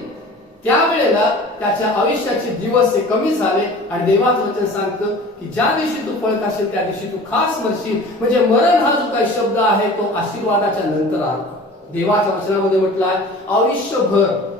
त्यावेळेला त्याच्या आयुष्याचे दिवस हे कमी झाले आणि देवाचं वचन सांगतं की ज्या दिवशी तू फळ खाशील त्या दिवशी तू खास मरशील. म्हणजे मरण हा जो काही शब्द आहे तो आशीर्वादाच्या नंतर आला. देवाच्या वचनामध्ये म्हटलं आहे आयुष्यभर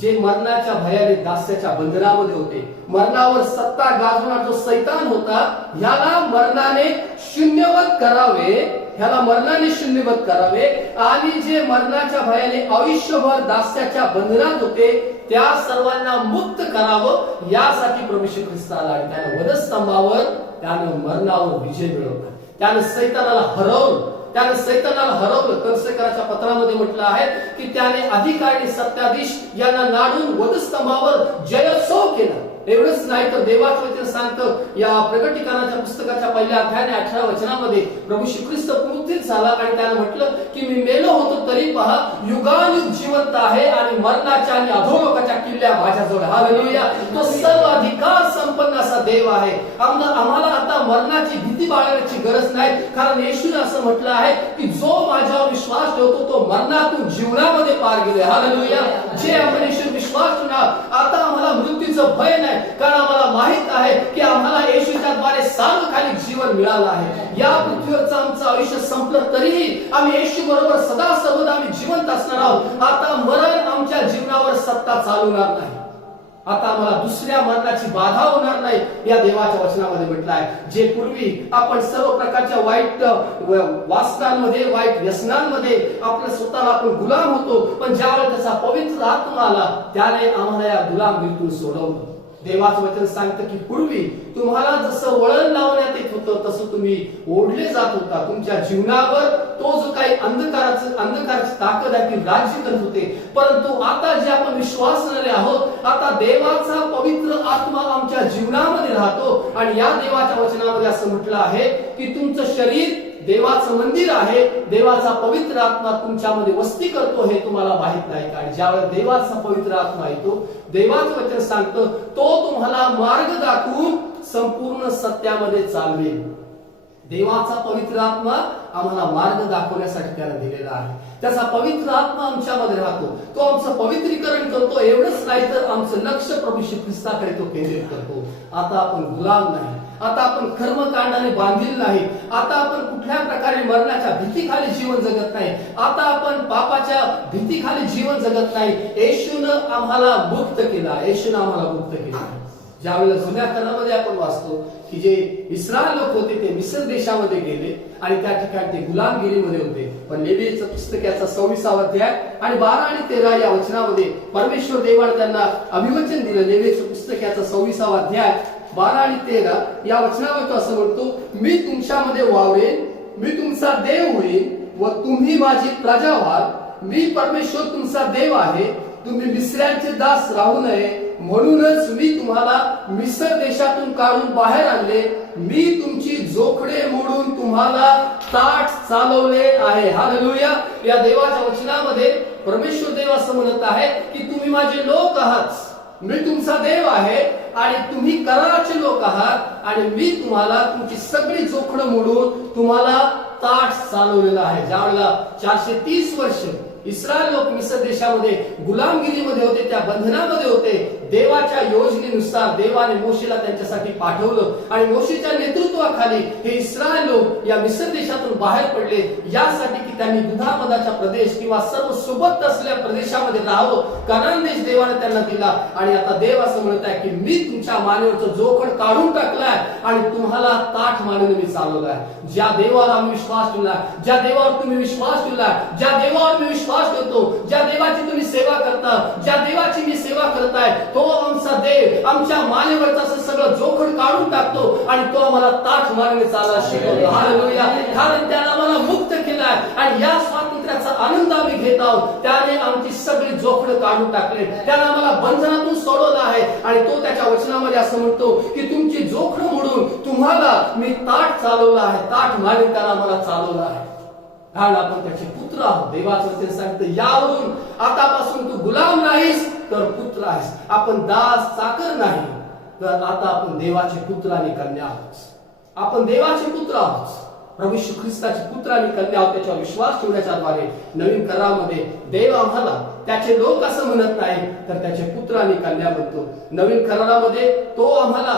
जे मरणाच्या भयाने दास्याच्या बंधनामध्ये होते, मरणावर सत्ता गाजवणारा जो सैतान होता, ह्याला मरणाने शून्यवत करावे, ह्याला मरणाने शून्यवत करावे आणि जे मरणाच्या भयाने आयुष्यभर दास्याच्या बंधनात होते त्या सर्वांना मुक्त करावं, यासाठी प्रभू येशू ख्रिस्त आला आणि त्याने वधस्तंभावर त्याने मरणावर विजय मिळवला. त्याने सैतानाला हरवलं. त्याने सैतानाला हरवलं. कंसेकराच्या पत्रामध्ये म्हटलं आहे की त्याने अधिकारी सत्ताधीश यांना नाडून वधस्तंभावर जयोत्सव केला. एवढंच नाही तर देवाचं वचन सांगतं या प्रकटीकरणाच्या पुस्तकाच्या 1 अध्यायाने 18 वचनामध्ये प्रभू श्री ख्रिस्त पुनरुत्थित झाला आणि त्याने म्हटलं की मी मेलो होतो तरी पहा युगानुयुग जिवंत आहे आणि मरणाच्या आणि अधोलोकाच्या किल्ल्या माझ्याजवळ. हालेलुया. तो सर्व अधिकार संपन्न असा देव आहे. आम्हाला आता मरणाची भीती बाळगण्याची गरज नाही, कारण येशूने असं म्हटलं आहे की जो माझ्यावर विश्वास ठेवतो तो मरणातून जीवनामध्ये पार गेले. हालेलुया. जे आपण येशूवर विश्वास ठेवणार आता आम्हाला मृत्यूचं भय नाही, कारण आम्हाला माहित आहे की आम्हाला येशूच्या द्वारे सार्वकालिक जीवन मिळालं आहे. या पृथ्वीवरचं आमचं आयुष्य संपलं तरीही आम्ही येशू बरोबर सदा सर्वदा आम्ही जिवंत असणार आहोत. आता मरण आमच्या जीवनावर सत्ता चालवणार नाही. आता आम्हाला दुसऱ्या मरणाची बाधा होणार नाही. या देवाच्या वचनामध्ये म्हटलं आहे जे पूर्वी आपण सर्व प्रकारच्या वाईट वासनांमध्ये, वाईट व्यसनांमध्ये आपल्या स्वतःला आपण गुलाम होतो, पण ज्यावेळेला त्याचा पवित्र आत्मा आला त्याने आम्हाला या गुलामगिरीतून सोडवलं. देवाचं वचन सांगतं की पूर्वी तुम्हाला जसं वळण लावण्यात येत होतं तसं तुम्ही ओढले जात होता. तुमच्या जीवनावर तो जो काही अंधकाराची ताकद आहे ती राज्य करत होते. परंतु आता जे आपण विश्वासणारे आहोत, आता देवाचा पवित्र आत्मा आमच्या जीवनामध्ये राहतो. आणि या देवाच्या वचनामध्ये असं म्हटलं आहे की तुमचं शरीर देवाचं मंदिर आहे, देवाचा पवित्र आत्मा तुमच्यामध्ये वस्ती करतो हे तुम्हाला माहित नाही का? आणि ज्यावेळेस देवाचा पवित्र आत्मा येतो, देवाचं वचन सांगतं तो तुम्हाला मार्ग दाखवून संपूर्ण सत्यामध्ये चालवेल. देवाचा पवित्र आत्मा आम्हाला मार्ग दाखवण्यासाठी त्याला दिलेला आहे. त्याचा पवित्र आत्मा आमच्यामध्ये राहतो, तो आमचं पवित्रीकरण करतो. एवढंच नाही तर आमचं लक्ष प्रभू श्री ख्रिस्ताकडे तो केंद्रित करतो. आता आपण गुलाम नाही, आता आपण कर्मकांडाने बांधील नाही, आता आपण कुठल्या प्रकारे मरणाच्या भीतीखाली जीवन जगत नाही, आता आपण पापाच्या भीतीखाली जीवन जगत नाही. येशूनं आम्हाला मुक्त केला, येशूनं आम्हाला मुक्त केला. ज्यावेळेला जुन्या करारामध्ये आपण वाचतो की जे इस्रायल लोक होते ते मिस्र देशामध्ये गेले आणि त्या ठिकाणी ते गुलामगिरीमध्ये होते. पण लेवीचं पुस्तक याचा 26वा अध्याय आणि 12 आणि 13 या वचनामध्ये परमेश्वर देवाने त्यांना अभिवचन दिलं. लेवीचं पुस्तक याचा 26वा अध्याय 12 आणि 13 या वचनावर तो असं म्हणतो, मी तुमच्यामध्ये वावरेन, मी तुमचा देव होईल व तुम्ही माझी प्रजा व्हाल. मी परमेश्वर तुमचा देव आहे, तुम्ही मिस्रांचे दास राहू नये. म्हणूनच मी तुम्हाला मिस्र देशातून काढून बाहेर आणले. मी तुमची जोखडे मोडून तुम्हाला ताठ चालवले आहे. हालेलुया. या देवाच्या वचनामध्ये परमेश्वर देव असं म्हणत आहे की तुम्ही माझे लोक आहात, मी तुमचा देव आहे आणि तुम्ही कराराचे लोक आहात आणि मी तुम्हाला तुमची सगळी जोखडं मोडून तुम्हाला ताठ चालवलेला आहे. ज्यावेळेला 430 वर्ष इस्रायल लोक मिस्र देशामध्ये गुलामगिरीमध्ये होते, त्या बंधनामध्ये होते, देवाच्या योजनेनुसार देवाने मोशेला त्यांच्यासाठी पाठवलं आणि मोशेच्या नेतृत्वाखाली हे इस्रायल लोक या मिस्र देशातून बाहेर पडले यासाठी की त्यांनी दुधामधाचा प्रदेश किंवा सर्व सोबत असलेल्या प्रदेशामध्ये राहावं. कनान देश देवाने त्यांना दिला. आणि आता देव असं म्हणत आहे की मी तुमच्या मानेवरचं जोखड काढून टाकलाय आणि तुम्हाला ताठ मानेने मी चालवलाय. ज्या देवावर आम्ही विश्वास ठेवला, ज्या देवावर तुम्ही विश्वास ठेवला, ज्या देवावर मी विश्वास ठेवतो, ज्या देवाची तुम्ही सेवा करता, ज्या देवाची मी सेवा करताय, तो आमचा देव आमच्या मानेवरचं सगळं जोखड काढून टाकतो आणि तो आम्हाला ताठ मानेने चालायला शिकवतो. हालेलुया. कारण त्याने आम्हाला मुक्त केलाय आणि या स्वातंत्र्याचा आनंद आम्ही घेत आहोत. त्याने आमची सगळी जोखड काढून टाकले, त्याने आम्हाला बंधनातून सोडवलं आहे. आणि तो त्याच्या वचनामध्ये असं म्हणतो की तुमची जोखड मोडून तुम्हाला मी ताठ चालवलं आहे, ताठ मानेने त्याने आम्हाला चालवलं आहे. कारण आपण त्याचे पुत्र आहोत. देवाचं वचन सांगतं यावरून आतापासून तू गुलाम नाहीस तर पुत्र आहेस. आपण दास चाकर नाही तर आता आपण देवाचे पुत्र आणि कन्या आहोत. आपण देवाचे पुत्र आहोत, प्रभू श्री ख्रिस्ताचे पुत्र आणि कन्या आहोत. त्याच्यावर विश्वास ठेवण्याच्या द्वारे नवीन करारामध्ये देव आम्हाला त्याचे लोक असं म्हणत नाही तर त्याचे पुत्र आणि कन्या म्हणतो. नवीन करारामध्ये तो आम्हाला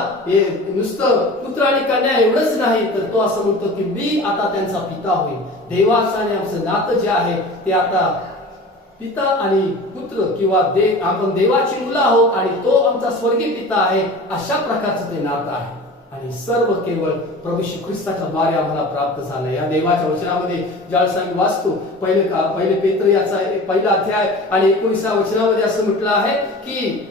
नुसतं पुत्र आणि कन्या एवढंच नाही तर तो असं म्हणतो की मी आता त्यांचा पिता होईल. देवाचं आणि आमचं नातं जे आहे ते आता पिता आणि पुत्र किंवा आपण देवाची मुलं आहोत आणि तो आमचा स्वर्गीय पिता आहे, अशा प्रकारचं ते नातं आहे. आणि सर्व केवळ प्रभू श्री ख्रिस्ताच्या द्वारे आम्हाला प्राप्त झालं. या देवाच्या वचनामध्ये ज्यावेळेस आम्ही वाचतो पहिले पेत्र याचा 1 अध्याय आणि 19व्या वचनामध्ये असं म्हटलं आहे की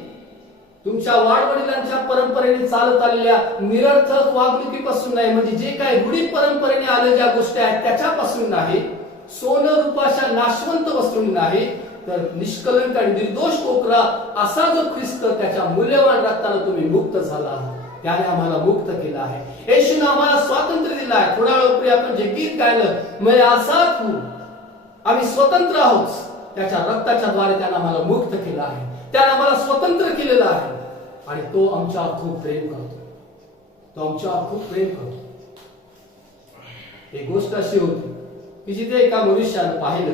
तुमच्या वाडवडिलांच्या परंपरेने चालत आलेल्या निरर्थक वागणुकीपासून नाही, म्हणजे जे काही रूढी परंपरेने आल्या ज्या गोष्टी आहेत त्याच्यापासून नाही, सोनं रूपाच्या नाशवंत वस्तूंनी नाही, तर निष्कलंक आणि निर्दोष कोकरा असा जो ख्रिस्त त्याच्या मूल्यवान रक्ताने तुम्ही मुक्त झाला आहात. त्याने आम्हाला मुक्त केलं आहे. येशूने आम्हाला स्वातंत्र्य दिलं आहे. थोडा वेळापूर्वी आपण जे गीत गायलं, मैं आजाद हूं, आम्ही स्वतंत्र आहोत. त्याच्या रक्ताच्या द्वारे त्याने आम्हाला मुक्त केलं आहे, त्याने आम्हाला स्वतंत्र केलेलं आहे. आणि तो आमच्यावर खूप प्रेम करतो, तो आमच्यावर खूप प्रेम करतो. एक गोष्ट अशी होती की जिथे एका मनुष्याने पाहिलं,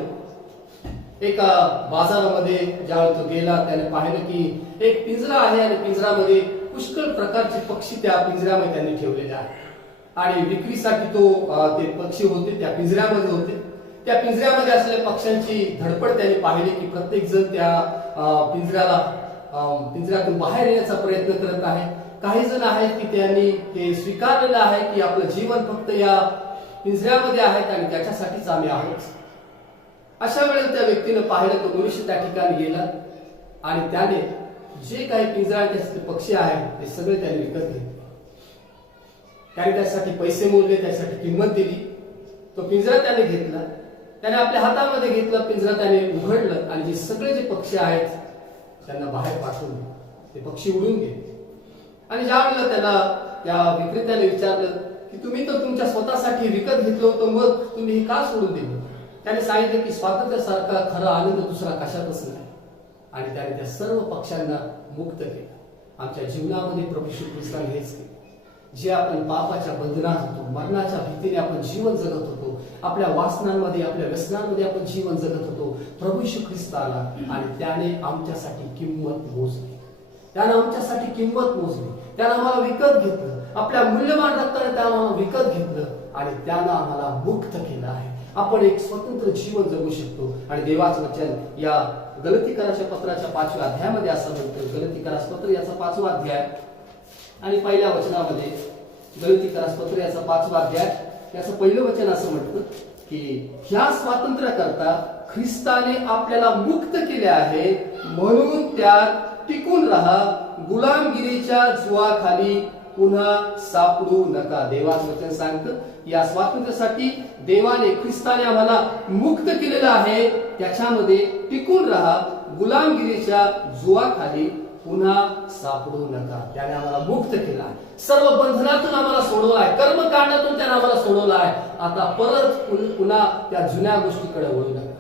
एका बाजारामध्ये ज्यावेळी तो गेला त्याने पाहिलं की एक पिंजरा आहे आणि पिंजरामध्ये पुष्कळ प्रकारचे पक्षी त्या पिंजऱ्यामध्ये त्यांनी ठेवलेले आहेत आणि विक्रीसाठी ते पक्षी होते त्या पिंजऱ्यामध्ये होते. त्या पिंजऱ्यामध्ये असलेल्या पक्ष्यांची धडपड त्यांनी पाहिली की प्रत्येक जण त्या पिंजऱ्यातून बाहेर येण्याचा प्रयत्न करत आहे. काही जण आहेत की त्यांनी ते स्वीकारलेलं आहे की आपलं जीवन फक्त या पिंजऱ्यामध्ये आहे आणि त्याच्यासाठीच आम्ही आहोत. अशा वेळेला त्या व्यक्तीने पाहिलं, तो मनुष्य त्या ठिकाणी गेला आणि त्याने जे काही पिंजऱ्याचे पक्षी आहेत ते सगळे त्याने विकत घेतले. त्याने त्यासाठी पैसे मोजले, त्यासाठी किंमत दिली. तो पिंजरा त्याने घेतला, त्याने आपल्या हातामध्ये घेतला, पिंजरा त्याने उघडलं आणि जे सगळे जे पक्षी आहेत त्यांना बाहेर पाठवून ते पक्षी उडून गेले. आणि ज्या वेळेला त्याला त्या विक्रेत्याने विचारलं की तुम्ही तर तुमच्या स्वतःसाठी विकत घेतलं होतं, मग तुम्ही हे का सोडून दिलं? त्याने सांगितलं की स्वातंत्र्यासारखा खरा आनंद दुसरा कशातच नाही. आणि त्याने त्या सर्व पक्ष्यांना मुक्त केलं. आमच्या जीवनामध्ये प्रभू येशू ख्रिस्ताने हेच केलं. जे आपण पापाच्या बंधनात होतो, मरणाच्या भीतीने आपण जीवन जगत होतो, आपल्या वासनांमध्ये, आपल्या व्यसनांमध्ये आपण जीवन जगत होतो, प्रभू येशू ख्रिस्त आला आणि त्याने आमच्यासाठी किंमत मोजली. त्याने आमच्यासाठी किंमत मोजली. त्याने आम्हाला विकत घेतलं. आपल्या मूल्यवान रक्ताने त्याने आम्हाला विकत घेतलं आणि त्यानं आम्हाला मुक्त केलं आहे. आपण एक स्वतंत्र जीवन जगू शकतो. आणि देवाचं वचन या गलतीकराच्या पत्राच्या 5व्या अध्यायामध्ये असं म्हणतं. गलतीकरास पत्र याचा 5वा अध्याय आणि पहिल्या वचनामध्ये, गलतीकरास पत्र याचा 5वा अध्याय याचं पहिलं वचन असं म्हणतं की ह्या स्वातंत्र्याकरता ख्रिस्ताने आपल्याला मुक्त केले आहे, म्हणून त्यात टिकून राहा, गुलामगिरीच्या जुआखाली पुन्हा सापडू नका. देवाचं वचन सांगतं या स्वातंत्र्यासाठी देवाने, ख्रिस्ताने आम्हाला मुक्त केलेलं आहे, त्याच्यामध्ये टिकून राहा, गुलामगिरीच्या जुआखाली पुन्हा सापडू नका. त्याने आम्हाला मुक्त केला आहे. सर्व बंधनातून आम्हाला सोडवलं आहे. कर्मकांडातून त्याने आम्हाला सोडवलं आहे. आता परत पुन्हा त्या जुन्या गोष्टीकडे वळू नका.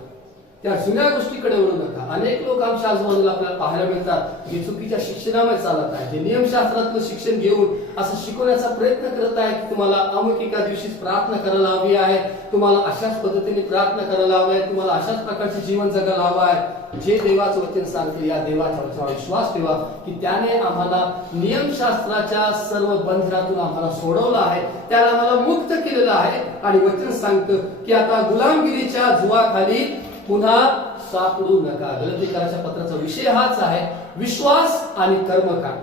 त्या जुन्या गोष्टीकडे वळू नका. अनेक लोक आमच्या आजूबाजूला आपल्याला पाहायला मिळतात जे चुकीच्या शिक्षणामध्ये चालत आहे, जे नियमशास्त्रातलं शिक्षण घेऊन असं शिकवण्याचा प्रयत्न करत आहे की तुम्हाला अमुक एका दिवशीच प्रार्थना करायला हवी आहे, तुम्हाला अशाच पद्धतीने प्रार्थना करायला हवी आहे, तुम्हाला अशाच प्रकारचे जीवन जगायला हवं आहे. जे देवाचं वचन सांगते, या देवाच्या वचनावर विश्वास ठेवा की त्याने आम्हाला नियमशास्त्राच्या सर्व बंधनातून आम्हाला सोडवलं आहे, त्याने आम्हाला मुक्त केलेलं आहे. आणि वचन सांगतं की आता गुलामगिरीच्या जुआखाली पुन्हा सापडू नका. गलतीकराच्या पत्राचा विषय हाच आहे, विश्वास आणि कर्मकांड.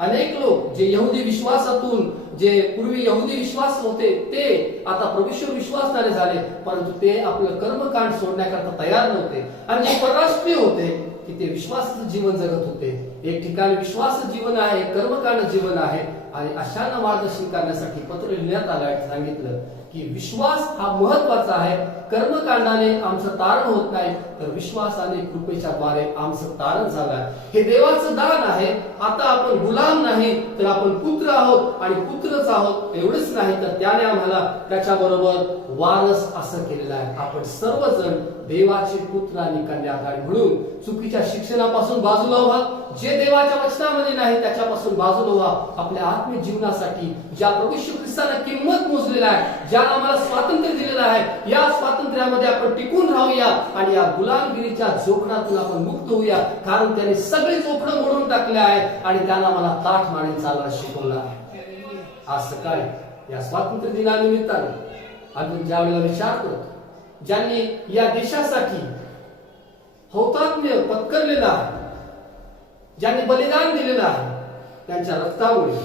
अनेक लोक जे यहुदी विश्वासातून, जे पूर्वी यहुदी विश्वास होते ते आता प्रभूवर विश्वासणारे झाले, परंतु ते आपलं कर्मकांड सोडण्याकरता तयार नव्हते. आणि जे परराष्ट्रीय होते की ते विश्वासाचं जीवन जगत होते. एक ठिकाणी विश्वास जीवन आहे, कर्मकांड जीवन आहे. आणि अशांना मार्गदर्शन करण्यासाठी पत्र लिहिण्यात आलं आहे. सांगितलं की विश्वास हा महत्वाचा आहे, कर्मकांडाने आमचं तारण होत नाही, तर विश्वासाने कृपेच्या द्वारे आमचं तारण झालं आहे. हे देवाचं दान आहे. आता आपण गुलाम नाही तर आपण पुत्र आहोत, आणि पुत्रच आहोत. एवढंच नाही तर त्याने आम्हाला त्याच्याबरोबर वारस असं केलेलं आहे. आपण सर्वजण देवाचे पुत्र आणि कन्या. म्हणून चुकीच्या शिक्षणापासून बाजूला व्हा, जे देवाच्या वचनामध्ये नाही त्याच्यापासून बाजूला व्हा. आपल्या आत्मिक जीवनासाठी ज्या प्रभू येशू ख्रिस्ताने किंमत मोजलेली आहे, ज्याने आम्हाला स्वातंत्र्य दिलेलं आहे, या स्वातंत्र्यामध्ये आपण टिकून राहूया आणि या गुलामगिरीच्या जोखडातून आपण मुक्त होऊया. कारण त्याने सगळे जोखडं मोडून टाकले आहेत आणि त्याने आम्हाला ताठ माने चालवायला शिकवलं आहे. आज सकाळी या स्वातंत्र्य दिनानिमित्ताने आपण ज्या वेळेला विचार करतो, ज्यांनी या देशासाठी हौतात्म्य पत्करलेलं आहे, ज्यांनी बलिदान दिलेलं आहे, त्यांच्या रक्तामुळे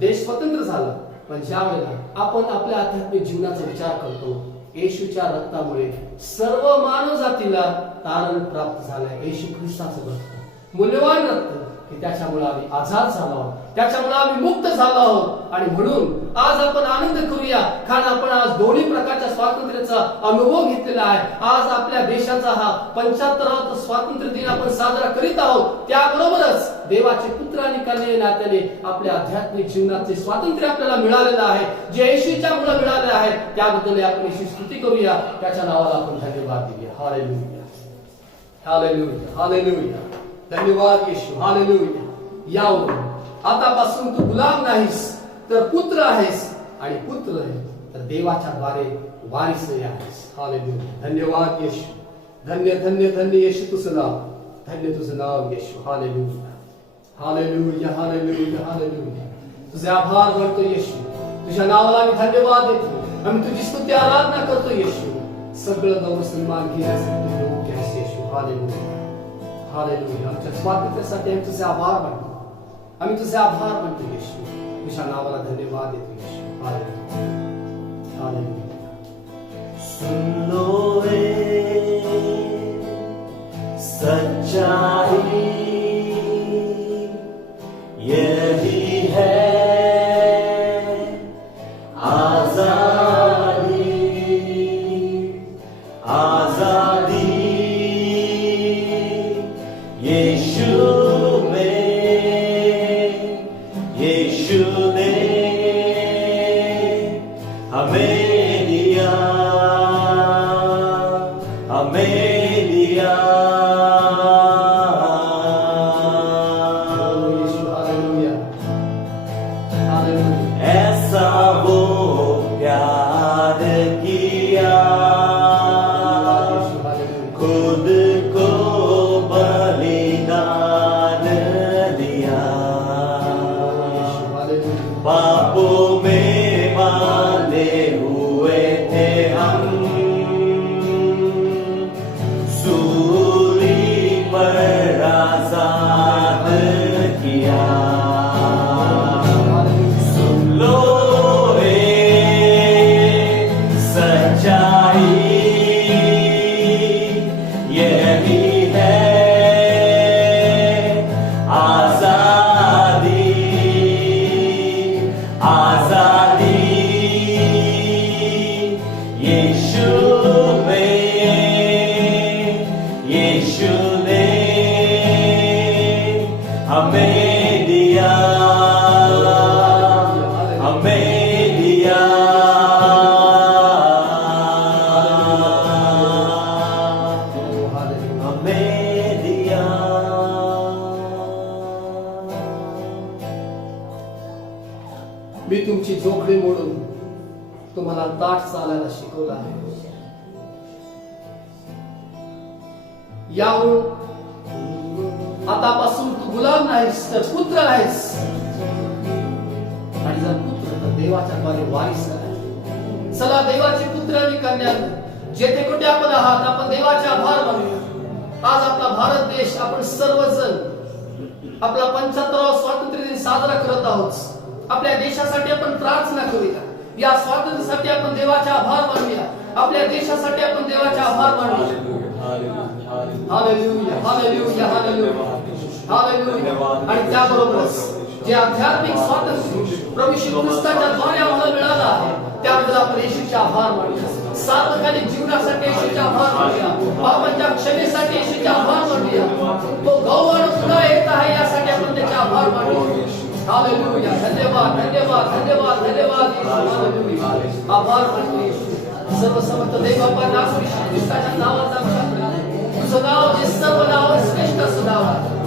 देश स्वतंत्र झाला. पण ज्या वेळेला आपण आपल्या आध्यात्मिक जीवनाचा विचार करतो, येशूच्या रक्तामुळे सर्व मानव जातीला तारण प्राप्त झालंय. येशू ख्रिस्ताचं रक्त मूल्यवान रक्त की त्याच्यामुळे आम्ही आझाद झालो आहोत, त्याच्यामुळे आम्ही मुक्त झालो आहोत. आणि म्हणून आज आपण आनंद करूया, कारण आपण आज दोन्ही प्रकारच्या स्वातंत्र्याचा अनुभव घेतलेला आहे. आज आपल्या देशाचा हा 75वा स्वातंत्र्य दिन आपण साजरा करीत आहोत. त्याबरोबरच देवाचे पुत्र आणि कन्या नात्याने आपल्या आध्यात्मिक जीवनाचे स्वातंत्र्य आपल्याला मिळालेलं आहे, जे येशूच्या मुळे मिळाले आहे. त्याबद्दल आपण येशू स्तुती करूया, त्याच्या नावाला आपण धन्यवाद देऊया. Hallelujah, hallelujah, hallelujah. धन्यवाद येशू, हालेलुया. यावरून आतापासून तू गुलाम नाहीस तर पुत्र आहेस, आणि पुत्र आहे तर देवाच्या द्वारे वारिस आहेस. हालेलुया. धन्यवाद येशू. धन्य धन्य धन्य येशू तुझं नाव, धन्य तुझं नाव Yeshu. Hallelujah, hallelujah, hallelujah, hallelujah. तुझे आभार मानतो येशू, तुझ्या नावाला आम्ही धन्यवाद देतो, आम्ही तुझी स्तुती आराधना करतो येशू. सगळं गौरव सन्मान घेण्यासाठी योग्य आहेस येशू. Hallelujah, hallelujah. आमच्या स्वातंत्र्यासाठी आम्ही तुझे आभार मानतो, आम्ही तुझे आभार मानतो येशू. तुझ्या नावाला धन्यवाद देतो येशू. Hallelujah, hallelujah. सुन लो रे सच्चाई, ने हमें दिया, हमें दिया। Hallelujah, hallelujah. ऐसा वो प्यार किया, खुद को बलिदान दिया। पापों में बांधे हुए थे हम, सूली पर आजाद किया। सुन लो सच्चाई, यही है आजादी, आजादी। यीशु में, यीशु ने हमें दिया, हमें दिया। हमें दिया। मी तुमची जोखडी मोडून तुम्हाला ताठ चालायला शिकवलं आहे. यावरून आतापासून तू गुलाम नाहीस तर पुत्र आहेस, आणि जर पुत्र तर देवाच्या द्वारे वारीस आहे. चला देवाचे पुत्र आणि कन्या, जेथे कुठे आपण आहात आपण देवाचे आभार मानूया. आज आपला भारत देश आपण सर्वजण आपला 75वा स्वातंत्र्य दिन साजरा करत आहोत. आपल्या देशासाठी आपण प्रार्थना करूया. या स्वातंत्र्यासाठी आपण देवाचे आभार मानूया. आपल्या देशासाठी आपण देवाचे आभार मानूया. Hallelujah, hallelujah, hallelujah, hallelujah. आणि त्याबरोबरच जे आध्यात्मिक स्वातंत्र्य प्रभू श्री ख्रिस्ताच्या द्वारे आम्हाला मिळालं आहे, त्याबद्दल आपण येशूचे आभार मानूया. सार्वकालिक जीवनासाठी येशूचे आभार मानूया. पापांच्या क्षमेसाठी येशूचे आभार मानूया. तो गौरव पुन्हा येत आहे यासाठी आपण त्याचे आभार मानूया. हालेलुया, धन्यवाद, धन्यवाद, धन्यवाद, धन्यवाद येशू. हालेलुया, आभार मानतो येशू. सर्वसमर्थ देव बाबा नाव श्री ख्रिस्ताच्या नावात आमच्याकडे, तुझं नाव जे सर्व नाव श्रेष्ठ असं नाव आहे.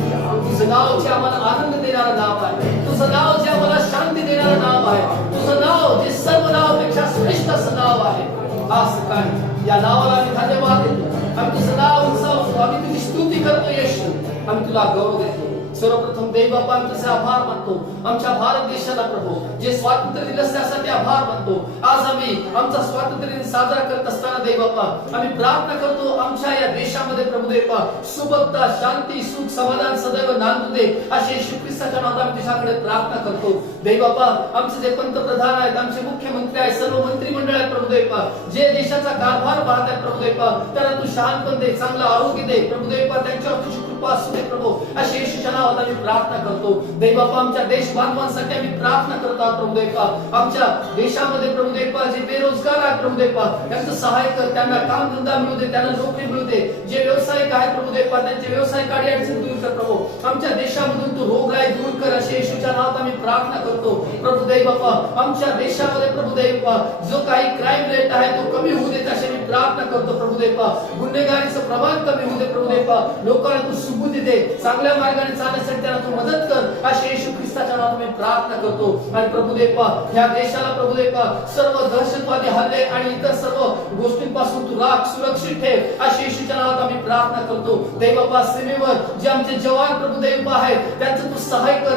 तुझं नाव जे आम्हाला आनंद देणारं नाव आहे. तुझं नाव जे आम्हाला शांती देणारं नाव आहे. तुझं नाव जे सर्व नावापेक्षा श्रेष्ठ असं नाव आहे. आज सकाळी या नावाला आम्ही धन्यवाद देतो. आम्ही तुझं नाव उंचावतो. आम्ही तुझी स्तुती करतो येशू. आम्ही तुला गौरव देतो. सर्वप्रथम देव बाबा आम्ही तुझे आभार मानतो. आमच्या भारत देशाला प्रभू जे स्वातंत्र्य दिवस त्यासाठी आभार मानतो. आज आम्ही आमचा स्वातंत्र्य दिन साजरा करत असताना देव बाबा आम्ही प्रार्थना करतो आमच्या या देशामध्ये प्रभू देवा सुबत्ता, शांती, सुख, समाधान सदैव नांदू दे असे येशू ख्रिस्ताच्या नावात आम्ही तुझ्याकडे प्रार्थना करतो. देव बाबा आमचे जे पंतप्रधान आहेत, आमचे मुख्यमंत्री आहेत, सर्व मंत्रिमंडळ आहेत प्रभू देवा, जे देशाचा कारभार पाहत आहेत प्रभू देवा, त्यांना तू शहाणपण दे, चांगलं आरोग्य दे प्रभू देवा, त्यांच्यावर तुझी कृपा असू दे प्रभू असे येशूच्या नावात आम्ही प्रार्थना करतो. देव बाबा आमच्या देश बांधवांसाठी आम्ही प्रार्थना करतो प्रभू देवा. आमच्या देशामध्ये प्रभू देवा जे बेरोजगार आहेत प्रभू देवा त्यांचं सहाय्य कर, त्यांना काम धंदा मिळू दे, त्यांना नोकरी मिळू दे. जे व्यावसायिक आहेत प्रभू देवा त्यांचे व्यवसाय काढी अडचण दूर कर प्रभू. आमच्या देशामधून तू रोगराई दूर कर असे येशूच्या नावात आम्ही प्रार्थना करतो प्रभू देव बाबा. आमच्या देशामध्ये प्रभू देवा जो काही क्राईम रेट आहे तो कमी होऊ दे असे मी प्रार्थना करतो प्रभू देवा. गुन्हेगारीचं प्रमाण कमी होऊ दे प्रभू देवा. लोकांना तू सुबुद्धी दे, चांगल्या मार्गाने चालण्यासाठी त्यांना तू मदत कर असे येशू ख्रिस्ताच्या नावात मी प्रार्थना करतो. आणि प्रभू देवा ह्या देशाला प्रभू देवा सर्व दहशतवादी हल्ले आणि इतर सर्व गोष्टींपासून तू राख सुरक्षित ठेव असे येशूच्या नावात आम्ही प्रार्थना करतो. देव बाबा सीमेवर जे आमचे जवान प्रभू देवा आहेत त्यांचं तू सहाय्य कर,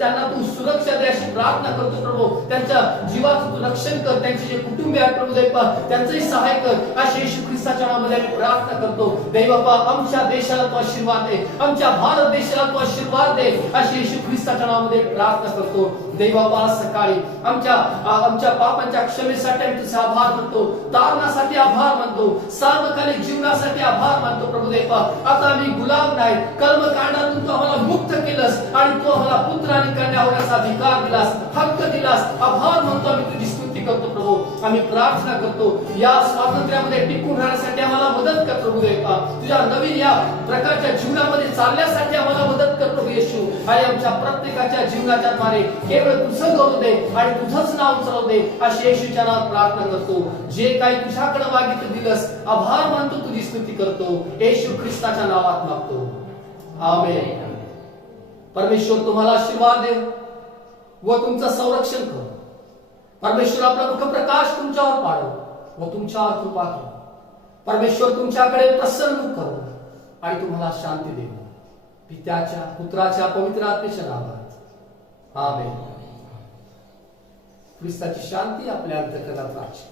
त्यांना तू सुरक्षा दे अशी प्रार्थना करतो प्रभू. त्यांच्या जीवाचं तू रक्षण कर, त्यांचे जे कुटुंबी आहेत प्रभू देवा त्यांचंही सहाय्य कर असे येशू ख्रिस्ताच्या नावामध्ये आम्ही प्रार्थना करतो. देव बाबा आमच्या देशाला तू आशीर्वाद दे, आमच्या भारत देशाला तू आशीर्वाद दे असे येशू ख्रिस्ताच्या नावामध्ये प्रार्थना करतो. देव बाबा सकाळी आमच्या पापांच्या क्षमेसाठी आम्ही तुझे आभार मानतो, तारणासाठी आभार मानतो, सार्वकालिक जीवनासाठी आभार मानतो प्रभू देवा. आता आम्ही गुलाम नाही, कर्मकांडातून तू आम्हाला मुक्त केलंस आणि तू आम्हाला पुत्र आणि कन्या होण्याचा अधिकार दिलास, हक्क दिलास. आभार मानतो, आम्ही तुझी स्तुती करतो प्रभू. आम्ही प्रार्थना करतो या स्वातंत्र्यामध्ये टिकून राहण्यासाठी आम्हाला मदत कर प्रभू देवा. तुझ्या नवीन या प्रकारच्या जीवनामध्ये चालण्यासाठी आम्हाला मदत कर प्रभू येशू. आणि आमच्या प्रत्येकाच्या जीवनाच्या द्वारे केवळ तुझं करू दे आणि तुझंच नाव चालू दे, अशी येशूच्या नावात प्रार्थना करतो. जे काही तुझ्याकडे मागितलं दिलंस, आभार मानतो, तुझी स्तुती करतो, येशू ख्रिस्ताच्या नावात मागतो. आमेन. परमेश्वर तुम्हाला आशीर्वाद दे व तुमचं संरक्षण करो. परमेश्वर आपला मुख प्रकाश तुमच्यावर पाडो व तुमच्यावर कृपा करो. परमेश्वर तुमच्याकडे प्रसन्न करो आणि तुम्हाला शांती देऊ. पित्याच्या, पुत्राच्या, पवित्र आत्म्याच्या नावात आमेन. ख्रिस्ताची शांती आपल्या अंतःकरणात राहावी.